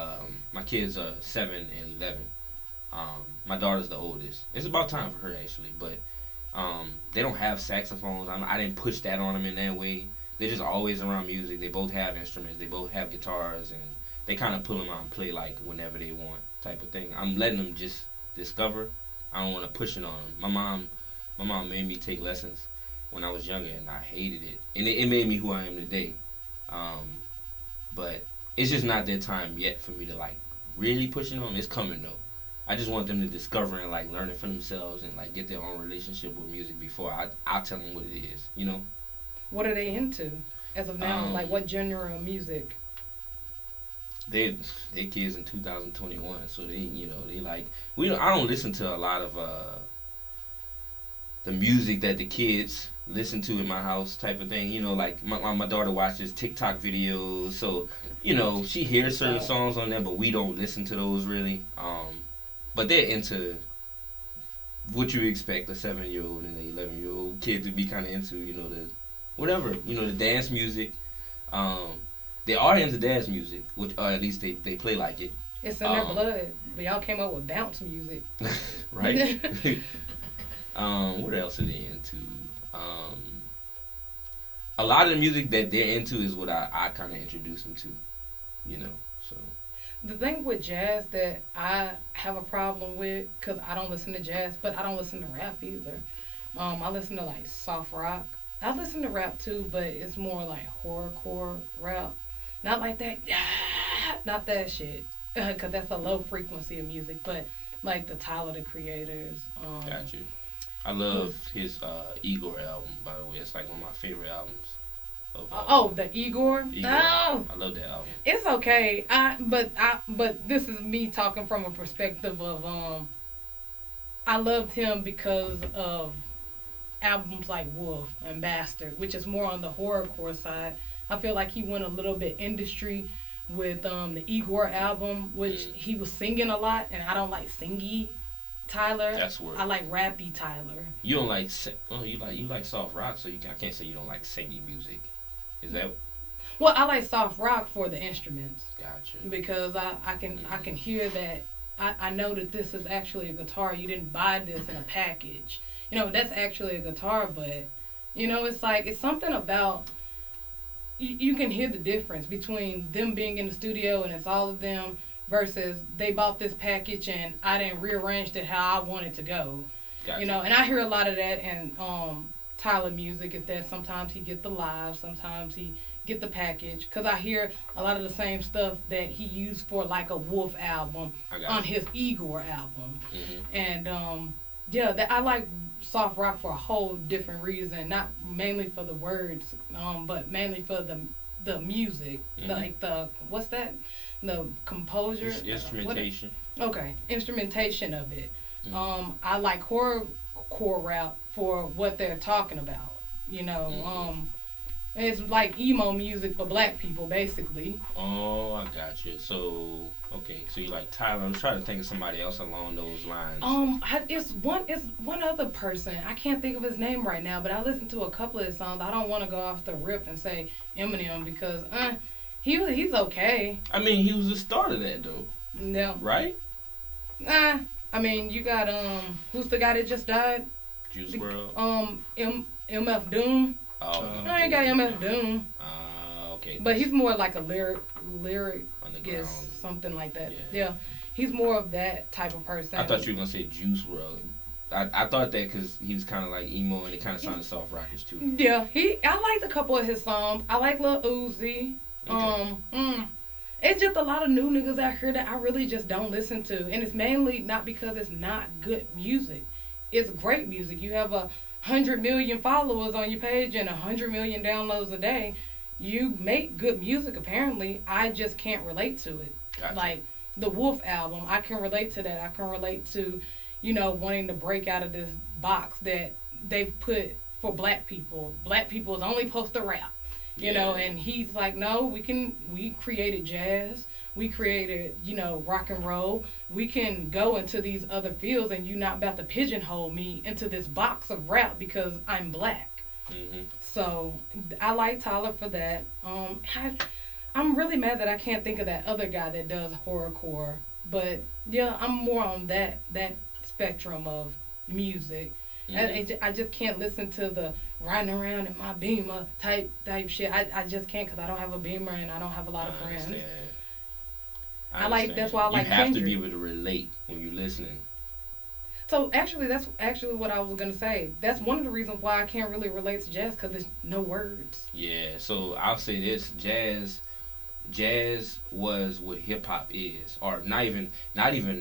my kids are 7 and 11. My daughter's the oldest. It's about time for her actually, but they don't have saxophones. I didn't push that on them in that way. They're just always around music. They both have instruments. They both have guitars, and they kind of pull them out and play like whenever they want, type of thing. I'm letting them just discover. I don't want to push it on them. My mom made me take lessons when I was younger, and I hated it. And it made me who I am today. But it's just not their time yet for me to, like, really push it on them. It's coming, though. I just want them to discover and, like, learn it for themselves and, like, get their own relationship with music before I'll tell them what it is, you know? What are they into as of now? Like, what genre of music? They kids in 2021, so they, you know, they, like... I don't listen to a lot of... the music that the kids listen to in my house type of thing. You know, like my daughter watches TikTok videos, so, you know, she hears certain songs on there, but we don't listen to those really. But they're into what you expect a 7-year-old and an 11-year-old kid to be kind of into, you know, the whatever, you know, the dance music. they are into dance music, which or at least they play like it. It's in their blood. But y'all came up with bounce music. Right? What else are they into? A lot of the music that they're into is what I kind of introduced them to, you know. So the thing with jazz that I have a problem with, because I don't listen to jazz, but I don't listen to rap either. I listen to like soft rock. I listen to rap too, but it's more like horrorcore rap. Not like that, not that shit, because that's a low frequency of music, but like the Tyler, the Creators. Got you. I love his Igor album, by the way. It's like one of my favorite albums. The Igor? Igor. Oh, I love that album. it's okay. But this is me talking from a perspective of I loved him because of albums like Wolf and Bastard, which is more on the horrorcore side. I feel like he went a little bit industry with the Igor album, which he was singing a lot, and I don't like singy Tyler. That's where I like rappy Tyler. You don't like you like soft rock, so I can't say you don't like singy music. Is that? Well, I like soft rock for the instruments. Gotcha. Because I can hear that. I know that this is actually a guitar. You didn't buy this in a package. You know, that's actually a guitar, but you know, it's like it's something about you can hear the difference between them being in the studio and it's all of them versus they bought this package and I didn't rearrange it how I wanted to go. Gotcha. You know, and I hear a lot of that in Tyler music is that sometimes he get the live, sometimes he get the package, because I hear a lot of the same stuff that he used for like a Wolf album on his Igor album. And I like soft rock for a whole different reason, not mainly for the words, but mainly for the music, like the what's that? The composure, instrumentation. Instrumentation of it. I like horrorcore rap for what they're talking about. You know, it's like emo music for black people, basically. Oh, I got you. So you like Tyler. I'm trying to think of somebody else along those lines. It's one other person. I can't think of his name right now, but I listened to a couple of his songs. I don't want to go off the rip and say Eminem because he's okay. I mean, he was the start of that though. Yeah. Right? I mean, you got who's the guy that just died? Juice WRLD. MF Doom. Oh. I ain't got MF Doom. Okay. But he's more like a lyric underground, something like that. Yeah. He's more of that type of person. I thought you were gonna say Juice WRLD. I thought that because he was kind of like emo and it kind of sounded soft rockish too. Yeah, I liked a couple of his songs. I like Lil Uzi. Okay. It's just a lot of new niggas out here that I really just don't listen to, and it's mainly not because it's not good music. It's great music. You have 100 million followers on your page and 100 million downloads a day. You make good music, apparently. I just can't relate to it. Gotcha. Like the Wolf album, I can relate to that. I can relate to, you know, wanting to break out of this box that they've put for black people. Black people is only supposed to rap, you know, and he's like, no, we created jazz. We created, you know, rock and roll. We can go into these other fields and you're not about to pigeonhole me into this box of rap because I'm black. So I like Tyler for that. I'm really mad that I can't think of that other guy that does horrorcore. But yeah, I'm more on that spectrum of music. I just can't listen to the riding around in my Beamer type shit. I just can't because I don't have a Beamer and I don't have a lot of friends. That's why I like Kendrick. You have to be able to relate when you're listening. So actually, that's actually what I was gonna say. That's one of the reasons why I can't really relate to jazz because there's no words. Yeah. So I'll say this: jazz was what hip hop is, or not even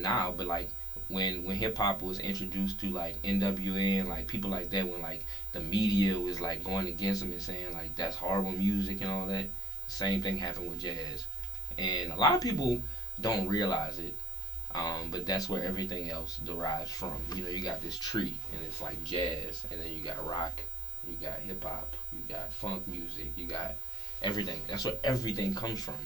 now, but like when hip hop was introduced to like NWA and like people like that, when like the media was like going against them and saying like that's horrible music and all that. The same thing happened with jazz, and a lot of people don't realize it, but that's where everything else derives from. You know, you got this tree, and it's like jazz, and then you got rock, you got hip hop, you got funk music, you got everything. That's where everything comes from.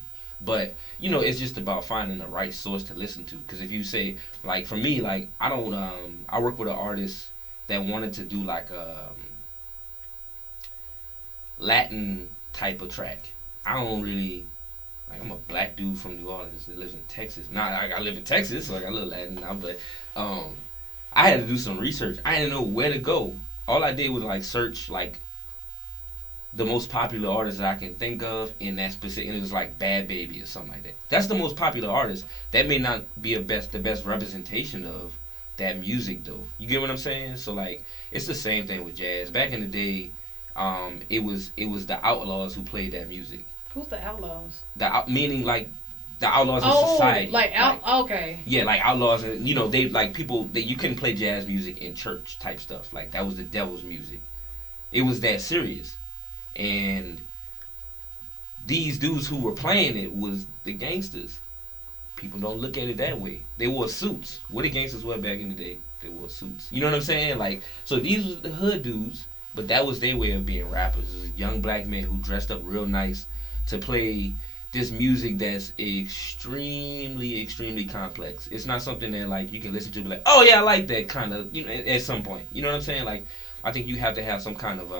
But you know, it's just about finding the right source to listen to. Because if you say, like, for me, like I don't, I work with an artist that wanted to do like a Latin type of track. I don't really Like, I'm a black dude from New Orleans that lives in Texas. Now, I live in Texas, so I got a little Latin now, but I had to do some research. I didn't know where to go. All I did was, like, search, like, the most popular artists that I can think of in that specific, and it was like Bad Baby or something like that. That's the most popular artist. That may not be the best representation of that music though. You get what I'm saying? So like, it's the same thing with jazz. Back in the day, it was the Outlaws who played that music. Who's the Outlaws? Meaning like the outlaws of society. Okay. Yeah, like outlaws, and they like people that you couldn't play jazz music in church type stuff. Like that was the devil's music. It was that serious. And these dudes who were playing it was the gangsters. People don't look at it that way. They wore suits. What the gangsters were back in the day, they wore suits. You know what I'm saying? Like, so these was the hood dudes, but that was their way of being rappers. It was young black men who dressed up real nice to play this music that's extremely, extremely complex. It's not something that like you can listen to and be like, oh yeah, I like that kind of, at some point. You know what I'm saying? Like, I think you have to have some kind of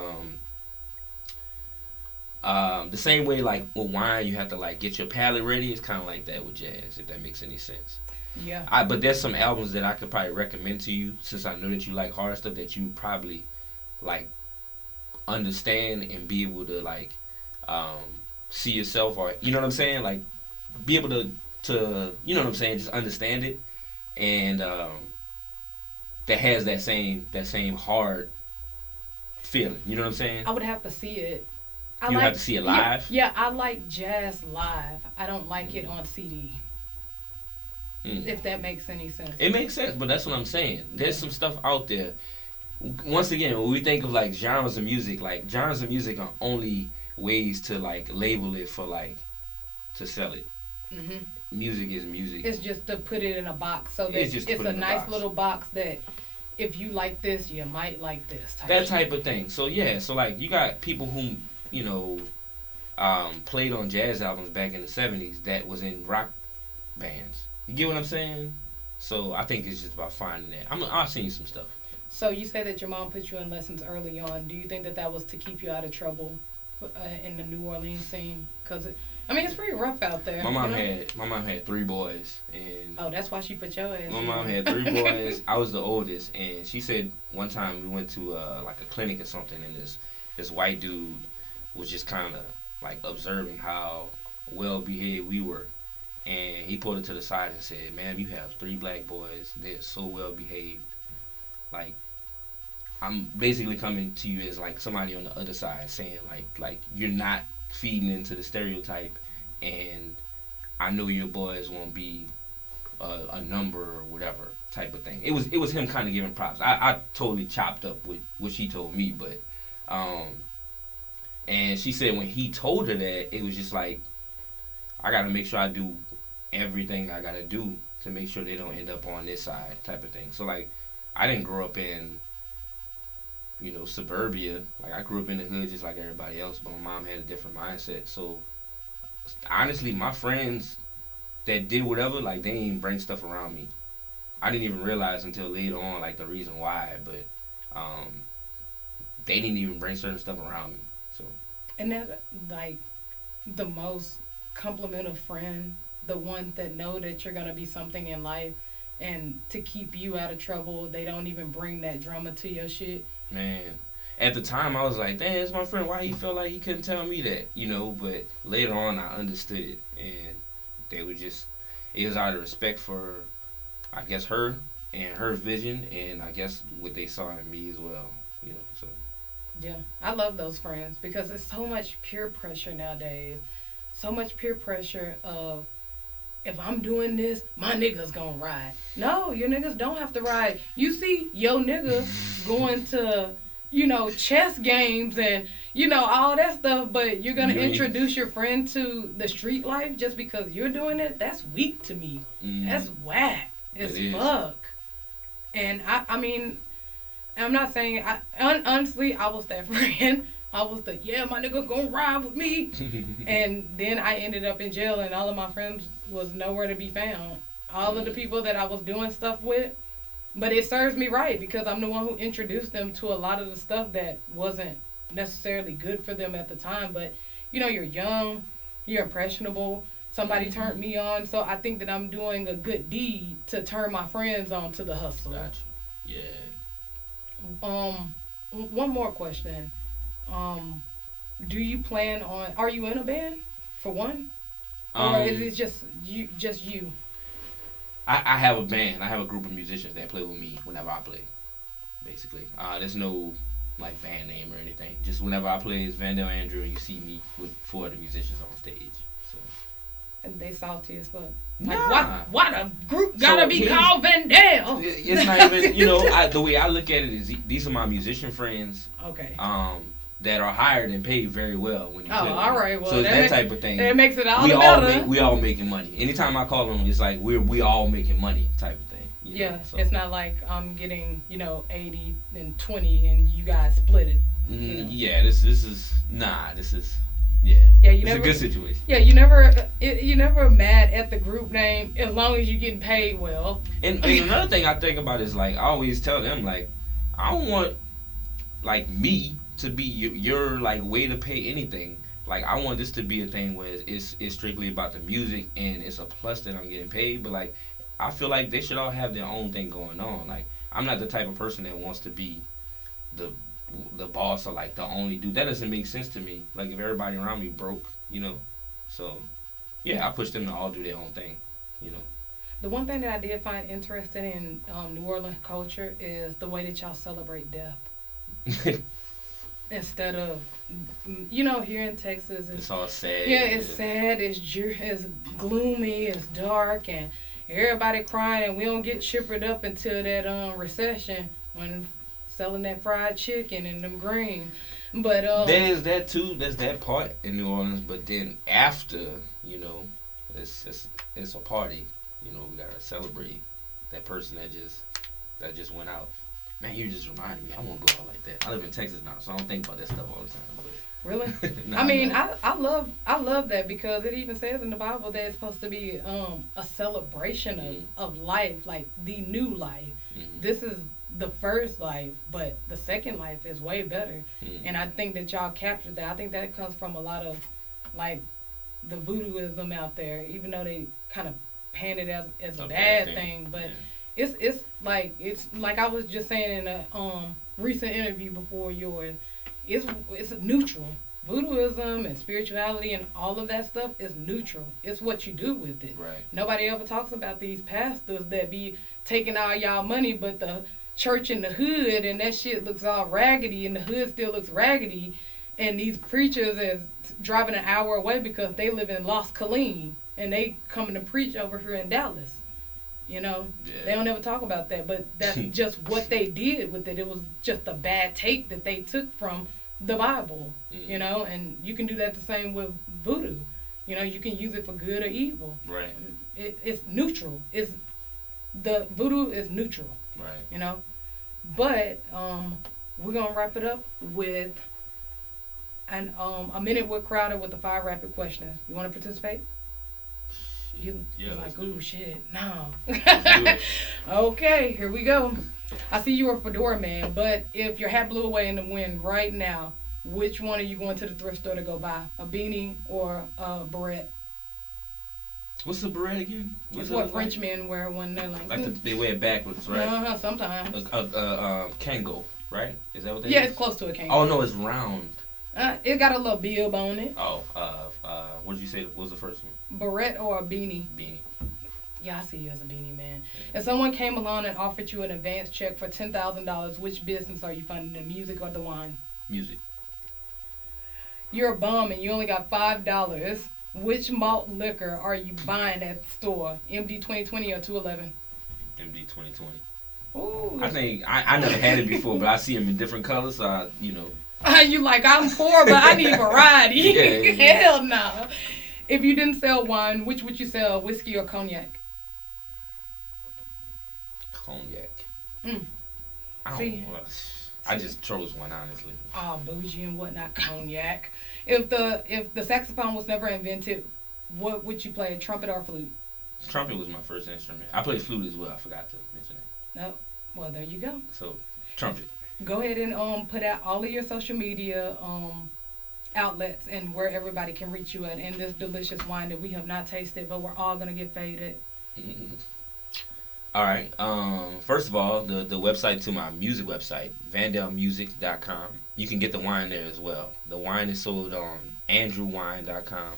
the same way like with wine you have to like get your palate ready. It's kind of like that with jazz, if that makes any sense. Yeah. But there's some albums that I could probably recommend to you, since I know that you like hard stuff, that you probably like understand and be able to like see yourself, or you know what I'm saying, like be able to you know what I'm saying, just understand it, and that has that same hard feeling. You know what I'm saying? I would have to see it. You have to see it live? Yeah, I like jazz live. I don't like it on CD. If that makes any sense. It makes sense, but that's what I'm saying. There's some stuff out there. Once again, when we think of like genres of music are only ways to like label it for like to sell it. Mm-hmm. Music is music. It's just to put it in a box, so that it's a nice little box that if you like this, you might like this. Type of thing. So yeah, so like you got people who played on jazz albums back in the 70s that was in rock bands. You get what I'm saying? So I think it's just about finding that. I've seen some stuff. So you say that your mom put you in lessons early on. Do you think that was to keep you out of trouble in the New Orleans scene? Because it's pretty rough out there. My mom had 3 boys, and that's why she put your ass. My mom had 3 boys. I was the oldest, and she said one time we went to like a clinic or something, and this white dude was just kind of like observing how well behaved we were, and he pulled it to the side and said, "Ma'am, you have 3 black boys. They're so well behaved. Like, I'm basically coming to you as like somebody on the other side, saying like you're not feeding into the stereotype, and I know your boys won't be a number or whatever type of thing." It was him kind of giving props. I totally chopped up with what she told me, but and she said when he told her that, it was just like, I got to make sure I do everything I got to do to make sure they don't end up on this side type of thing. So, like, I didn't grow up in, suburbia. Like, I grew up in the hood just like everybody else, but my mom had a different mindset. So, honestly, my friends that did whatever, like, they didn't bring stuff around me. I didn't even realize until later on, like, the reason why, but they didn't even bring certain stuff around me. So. And that's like the most complimentary friend, the one that know that you're gonna be something in life, and to keep you out of trouble, they don't even bring that drama to your shit. Man, at the time I was like, "Damn, it's my friend. Why he felt like he couldn't tell me that?" But later on I understood it, and they were just, it was out of respect for, I guess, her and her vision, and I guess what they saw in me as well. So. Yeah, I love those friends because it's so much peer pressure nowadays. So much peer pressure of, if I'm doing this, my nigga's gonna ride. No, your niggas don't have to ride. You see your nigga going to, chess games and, all that stuff, but you're gonna introduce your friend to the street life just because you're doing it? That's weak to me. That's whack as fuck. And I mean, I'm not saying, honestly, I was that friend. I was my nigga gonna ride with me. And then I ended up in jail, and all of my friends was nowhere to be found. All of the people that I was doing stuff with. But it serves me right, because I'm the one who introduced them to a lot of the stuff that wasn't necessarily good for them at the time. But, you're young, you're impressionable. Somebody turned me on, so I think that I'm doing a good deed to turn my friends on to the hustle. Gotcha. Yeah. One more question. Do you plan on? Are you in a band for one, or is it just you? Just you? I have a band. I have a group of musicians that play with me whenever I play. Basically, there's no like band name or anything. Just whenever I play, it's Vandell Andrew, and you see me with 4 of the musicians on stage. So. And they salty as fuck. Nah. Like, why the group gotta be called Vandell? It's not even, the way I look at it is these are my musician friends. Okay. That are hired and paid very well when you play. Oh, all right. Well, so it's that type of thing. It makes it all better. We all making money. Anytime I call them, it's like we all making money type of thing. Yeah, so. It's not like I'm getting 80 and 20 and you guys split it. Yeah, this is yeah. It's a good situation. Yeah, you're never mad at the group name as long as you're getting paid well. And another thing I think about is like I always tell them like I don't want like me to be your like way to pay anything. Like I want this to be a thing where it's strictly about the music and it's a plus that I'm getting paid. But like I feel like they should all have their own thing going on. Like I'm not the type of person that wants to be the boss or like the only dude. That doesn't make sense to me. Like if everybody around me broke, So yeah, I push them to all do their own thing, The one thing that I did find interesting in New Orleans culture is the way that y'all celebrate death. Instead of, here in Texas, it's all sad. Yeah, it's sad. It's gloomy. It's dark, and everybody crying, and we don't get chippered up until that recession when selling that fried chicken and them greens. But there's that too. There's that part in New Orleans. But then after, it's a party. We gotta celebrate that person that just went out. Man, you just reminded me. I won't go out like that. I live in Texas now, so I don't think about that stuff all the time. But really? I love that because it even says in the Bible that it's supposed to be a celebration of life, like the new life. Mm-hmm. This is the first life, but the second life is way better. Mm-hmm. And I think that y'all captured that. I think that comes from a lot of like the voodooism out there, even though they kind of paint it as a bad thing, but. Yeah. It's like I was just saying in a recent interview before yours. It's neutral. Voodooism and spirituality and all of that stuff is neutral. It's what you do with it. Right. Nobody ever talks about these pastors that be taking all y'all money, but the church in the hood and that shit looks all raggedy and the hood still looks raggedy, and these preachers is driving an hour away because they live in Los Colleen and they coming to preach over here in Dallas. They don't ever talk about that, but that's just what they did with it. It was just a bad take that they took from the Bible, and you can do that the same with voodoo. You can use it for good or evil. Right. It's neutral. The voodoo is neutral. Right. But we're gonna wrap it up with a minute with Crowder with the 5 rapid questions. You want to participate? You're like, ooh, shit, no. Okay, here we go. I see you're a fedora man, but if your hat blew away in the wind right now, which one are you going to the thrift store to go buy? A beanie or a beret? What's a beret again? It's what French men wear when they're like... they wear it backwards, right? Sometimes. Kango, right? Is that what they Yeah, it's close to a Kango. Oh, no, it's round. It got a little bib on it. Oh, what did you say? What was the first one? Beret or a beanie? Beanie. Yeah, I see you as a beanie man. If someone came along and offered you an advance check for $10,000, which business are you funding, the music or the wine? Music. You're a bum and you only got $5. Which malt liquor are you buying at the store? MD 2020 or 211? MD 2020. Ooh. I think I never had it before, but I see them in different colors, so You like, I'm poor, but I need variety. Yeah. Hell no. If you didn't sell wine, which would you sell, whiskey or cognac? Cognac. See? I just chose one, honestly. Oh, bougie and whatnot, cognac. If the saxophone was never invented, what would you play, trumpet or flute? Trumpet was my first instrument. I played flute as well. I forgot to mention it. No. Well, there you go. So, trumpet. Go ahead and put out all of your social media outlets and where everybody can reach you at in this delicious wine that we have not tasted, but we're all gonna get faded. All right. First of all, the website to my music website, vandellmusic.com. You can get the wine there as well. The wine is sold on andrewwine.com.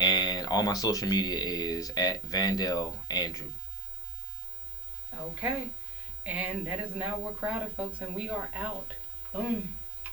And all my social media is at Vandell Andrew. Okay. And that is Now We're Crowded, folks, and we are out. Boom.